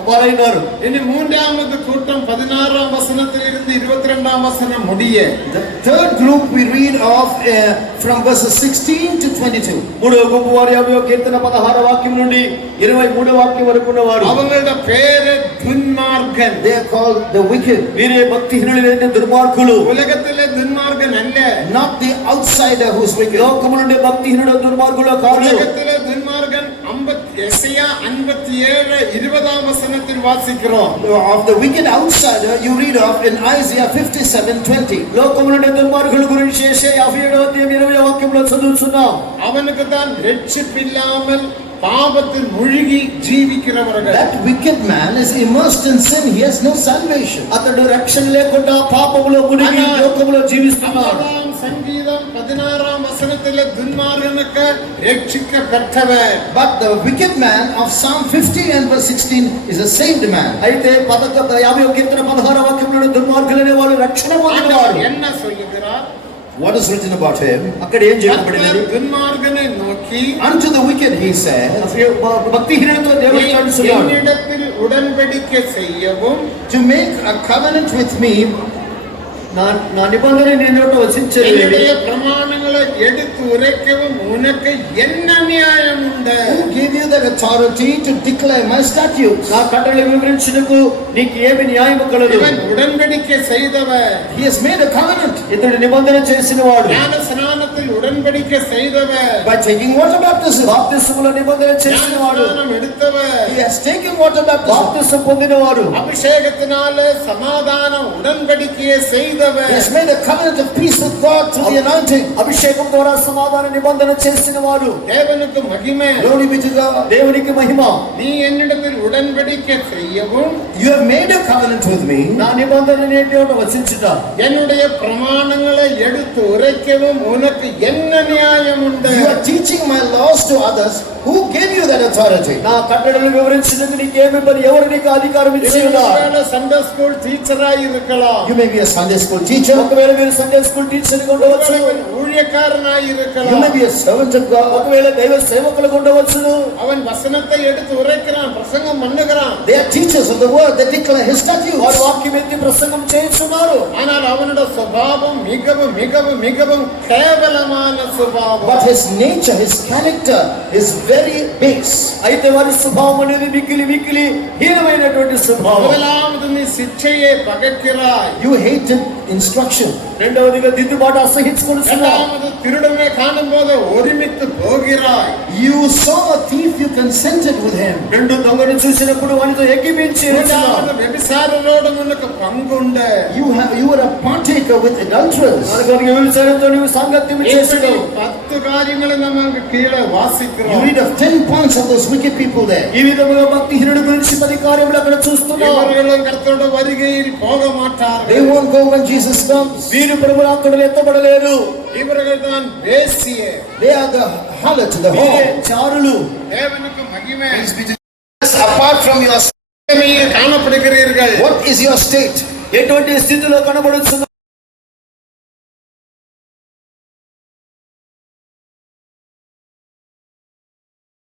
వారైనారు. இனி மூன்றாவது கூட்டம் 16వ వచనத்திலிருந்து 22వ వచనం முடிய. The third group we read of from verses 16 to 22. మూడవ గుంపు వారు 50వ కీర్తన 16వ వాక్యం నుండి 23వ వాక్యం వరకు ఉన్నవారు. அவங்களோட பேரு துன்மார்க்கன். They are called the wicked. వీరే భక్తిహీనులైన దుర్మార్గులు. உலகத்திலே துன்மார்க்கன் அல்ல. Not the outsider who is wicked. లోకము నుండి భక్తిహీనుడు దుర్మార్గులు కాదు. உலகத்திலே துன்மார்க்கன் எசையா 57 20ஆம் வசனத்தில் வாசிக்கிறோம். Of the wicked outsider you read of in Isaiah 57:20. లోకము నుండి దుర్మార్గుల గురించి యెషయా 57వ అధ్యాయం 20వ వాక్యంలో చదువుతున్నాం. அவனுக்கு தான் ரட்சிப்பில்லாமல் பாவத்தில் மூழ்கி ஜீவிக்கிறவர்கள். That wicked man is immersed in sin. He has no salvation. అతడు రక్షణ లేకుండా పాపములో మునిగి లోకములో జీవిస్తున్నాడు. సంగీతం 16ஆம் வசனத்திலே துன்மார்க்கனுக்கு ரட்சிக்கப்பட்டவர். But the wicked man of Psalm 50 and verse 16 is a saved man. అయితే 50వ కీర్తన 16వ వాక్యంలో దుర్మార్గులనే వాళ్ళు రక్షణ పొందినవారు. என்ன சொல்லுகிறார்? What is written about him? అక్కడ ఏం చెప్పబడినది? துன்மார்க்கனை நோக்கி Unto the wicked he said, భక్తిహీనులతో దేవుడు అంటున్నాడు, என்னிடத்தில் உடன்படிக்கை செய்யவும் to make a covenant with me, నా నిబంధన నేను వచించేది. என்னுடைய பிரமாணங்களை எடுத்து உரைக்கவும் உனக்கு என்ன நியாயம் உண்டு? who gave you that authority to declare my statutes? నా కట్టడలు వివరించుటకు నీకు ఏమి న్యాయము కలదు? இவன் உடன்படிக்கை செய்தவர். He has made a covenant ఇతడు నిబంధన చేసినవాడు. ஞான ஸ்நானத்தில் உடன்படிக்கை செய்தவர். by taking water baptism. బాప్తిసములో నిబంధన చేసినవాడు. ஞானஸ்நானம் எடுத்தவர். He has taken water baptism. బాప్తిసం పొందినవాడు. அபிஷேகத்தினாலே சமாதான உடன்படிக்கையை செய்தவர். செய்தவர். He has made a covenant of peace with God through the anointing. అభిషేకం ద్వారా సమాధాన నిబంధన చేసిన వాడు. தேவனுக்கு மகிமை. Glory be to God. దేవునికి మహిమ. நீ என்னிடத்தில் உடன்படிக்கை செய்யவும் You have made a covenant with me. నా నిబంధనని ఏంటి వచించుట, என்னுடைய பிரமாணங்களை எடுத்து உரைக்கவும் உனக்கு என்ன நியாயம் உண்டு? You are teaching my laws to others. Who gave you that authority? నా కట్టడలు వివరించినందుకు నీకేమి పని, ఎవరు నీకు అధికారం ఇచ్చి ఉన్నారు? సండే స్కూల్ టీచరాయి இருக்கலாம். You may be a Sunday school teacher. ఒకవేళ మీరు సండే స్కూల్ టీచర్ గా ఉండవచ్చు. ஊழியக்காரனாய் You இருக்கலாம். may be a servant of God. ఒకవేళ దైవ సేవకులుగా ఉండవచ్చును. அவன் வசனத்தை எடுத்து உரைக்கிறான், பிரசங்கம் பண்ணுகிறான். They are teachers of the word. They declare his వారు statutes. వాక్యం ఎత్తి ప్రసంగం చేస్తున్నారు. ஆனால் அவனுடைய சுபாவம் மிகவும் மிகவும் மிகவும் கேவலமான சுபாவம். But his nature, his character is very base. అయితే వారి స్వభావం అనేది మిక్కిలి మిక్కిలి హీనమైనటువంటి స్వభావం. முதலாவது நீ சிட்சையை பகைக்கிறாய். You hated instruction. రెండవదిగా దిద్దుబాటు అసహించుకుంటున్నావు. இரண்டாவது திருடனை காணும்போது ஒருமித்து போகிறாய். You saw a thief, you consented with him. రెండు దొంగను చూసినప్పుడు వానితో ఎక్కిపించి மூன்றாவது వ్యభిచారులోడు உனக்கு பங்குண்டு. You were a partaker with adulterers. వ్యభిచారంతో నీవు సాంగత్యం చేస్తున్నావు. 10 కార్యங்களை நமக்கு கீழே You வாசிக்கிறோம். read of 10 points of those wicked people there. ఈ విధముగా భక్తిహీనుడి గురించి 10 కార్యములు అక్కడ చూస్తున్నావు. இவர்களும் கர்த்தருடைய வருகையில் போக மாட்டார்கள். They won't go when Jesus comes. వీరు ప్రభువు రాకడలో ఎత్తబడలేరు. இவர்கள் தான் வேசியே. They are the harlot, the వీరే whore. చారులు. தேவனுக்கு மகிமை. Apart from your காணப்படுகிறீர்கள். what is your state? ఎటువంటి స్థితిలో కనబడుతున్నారు?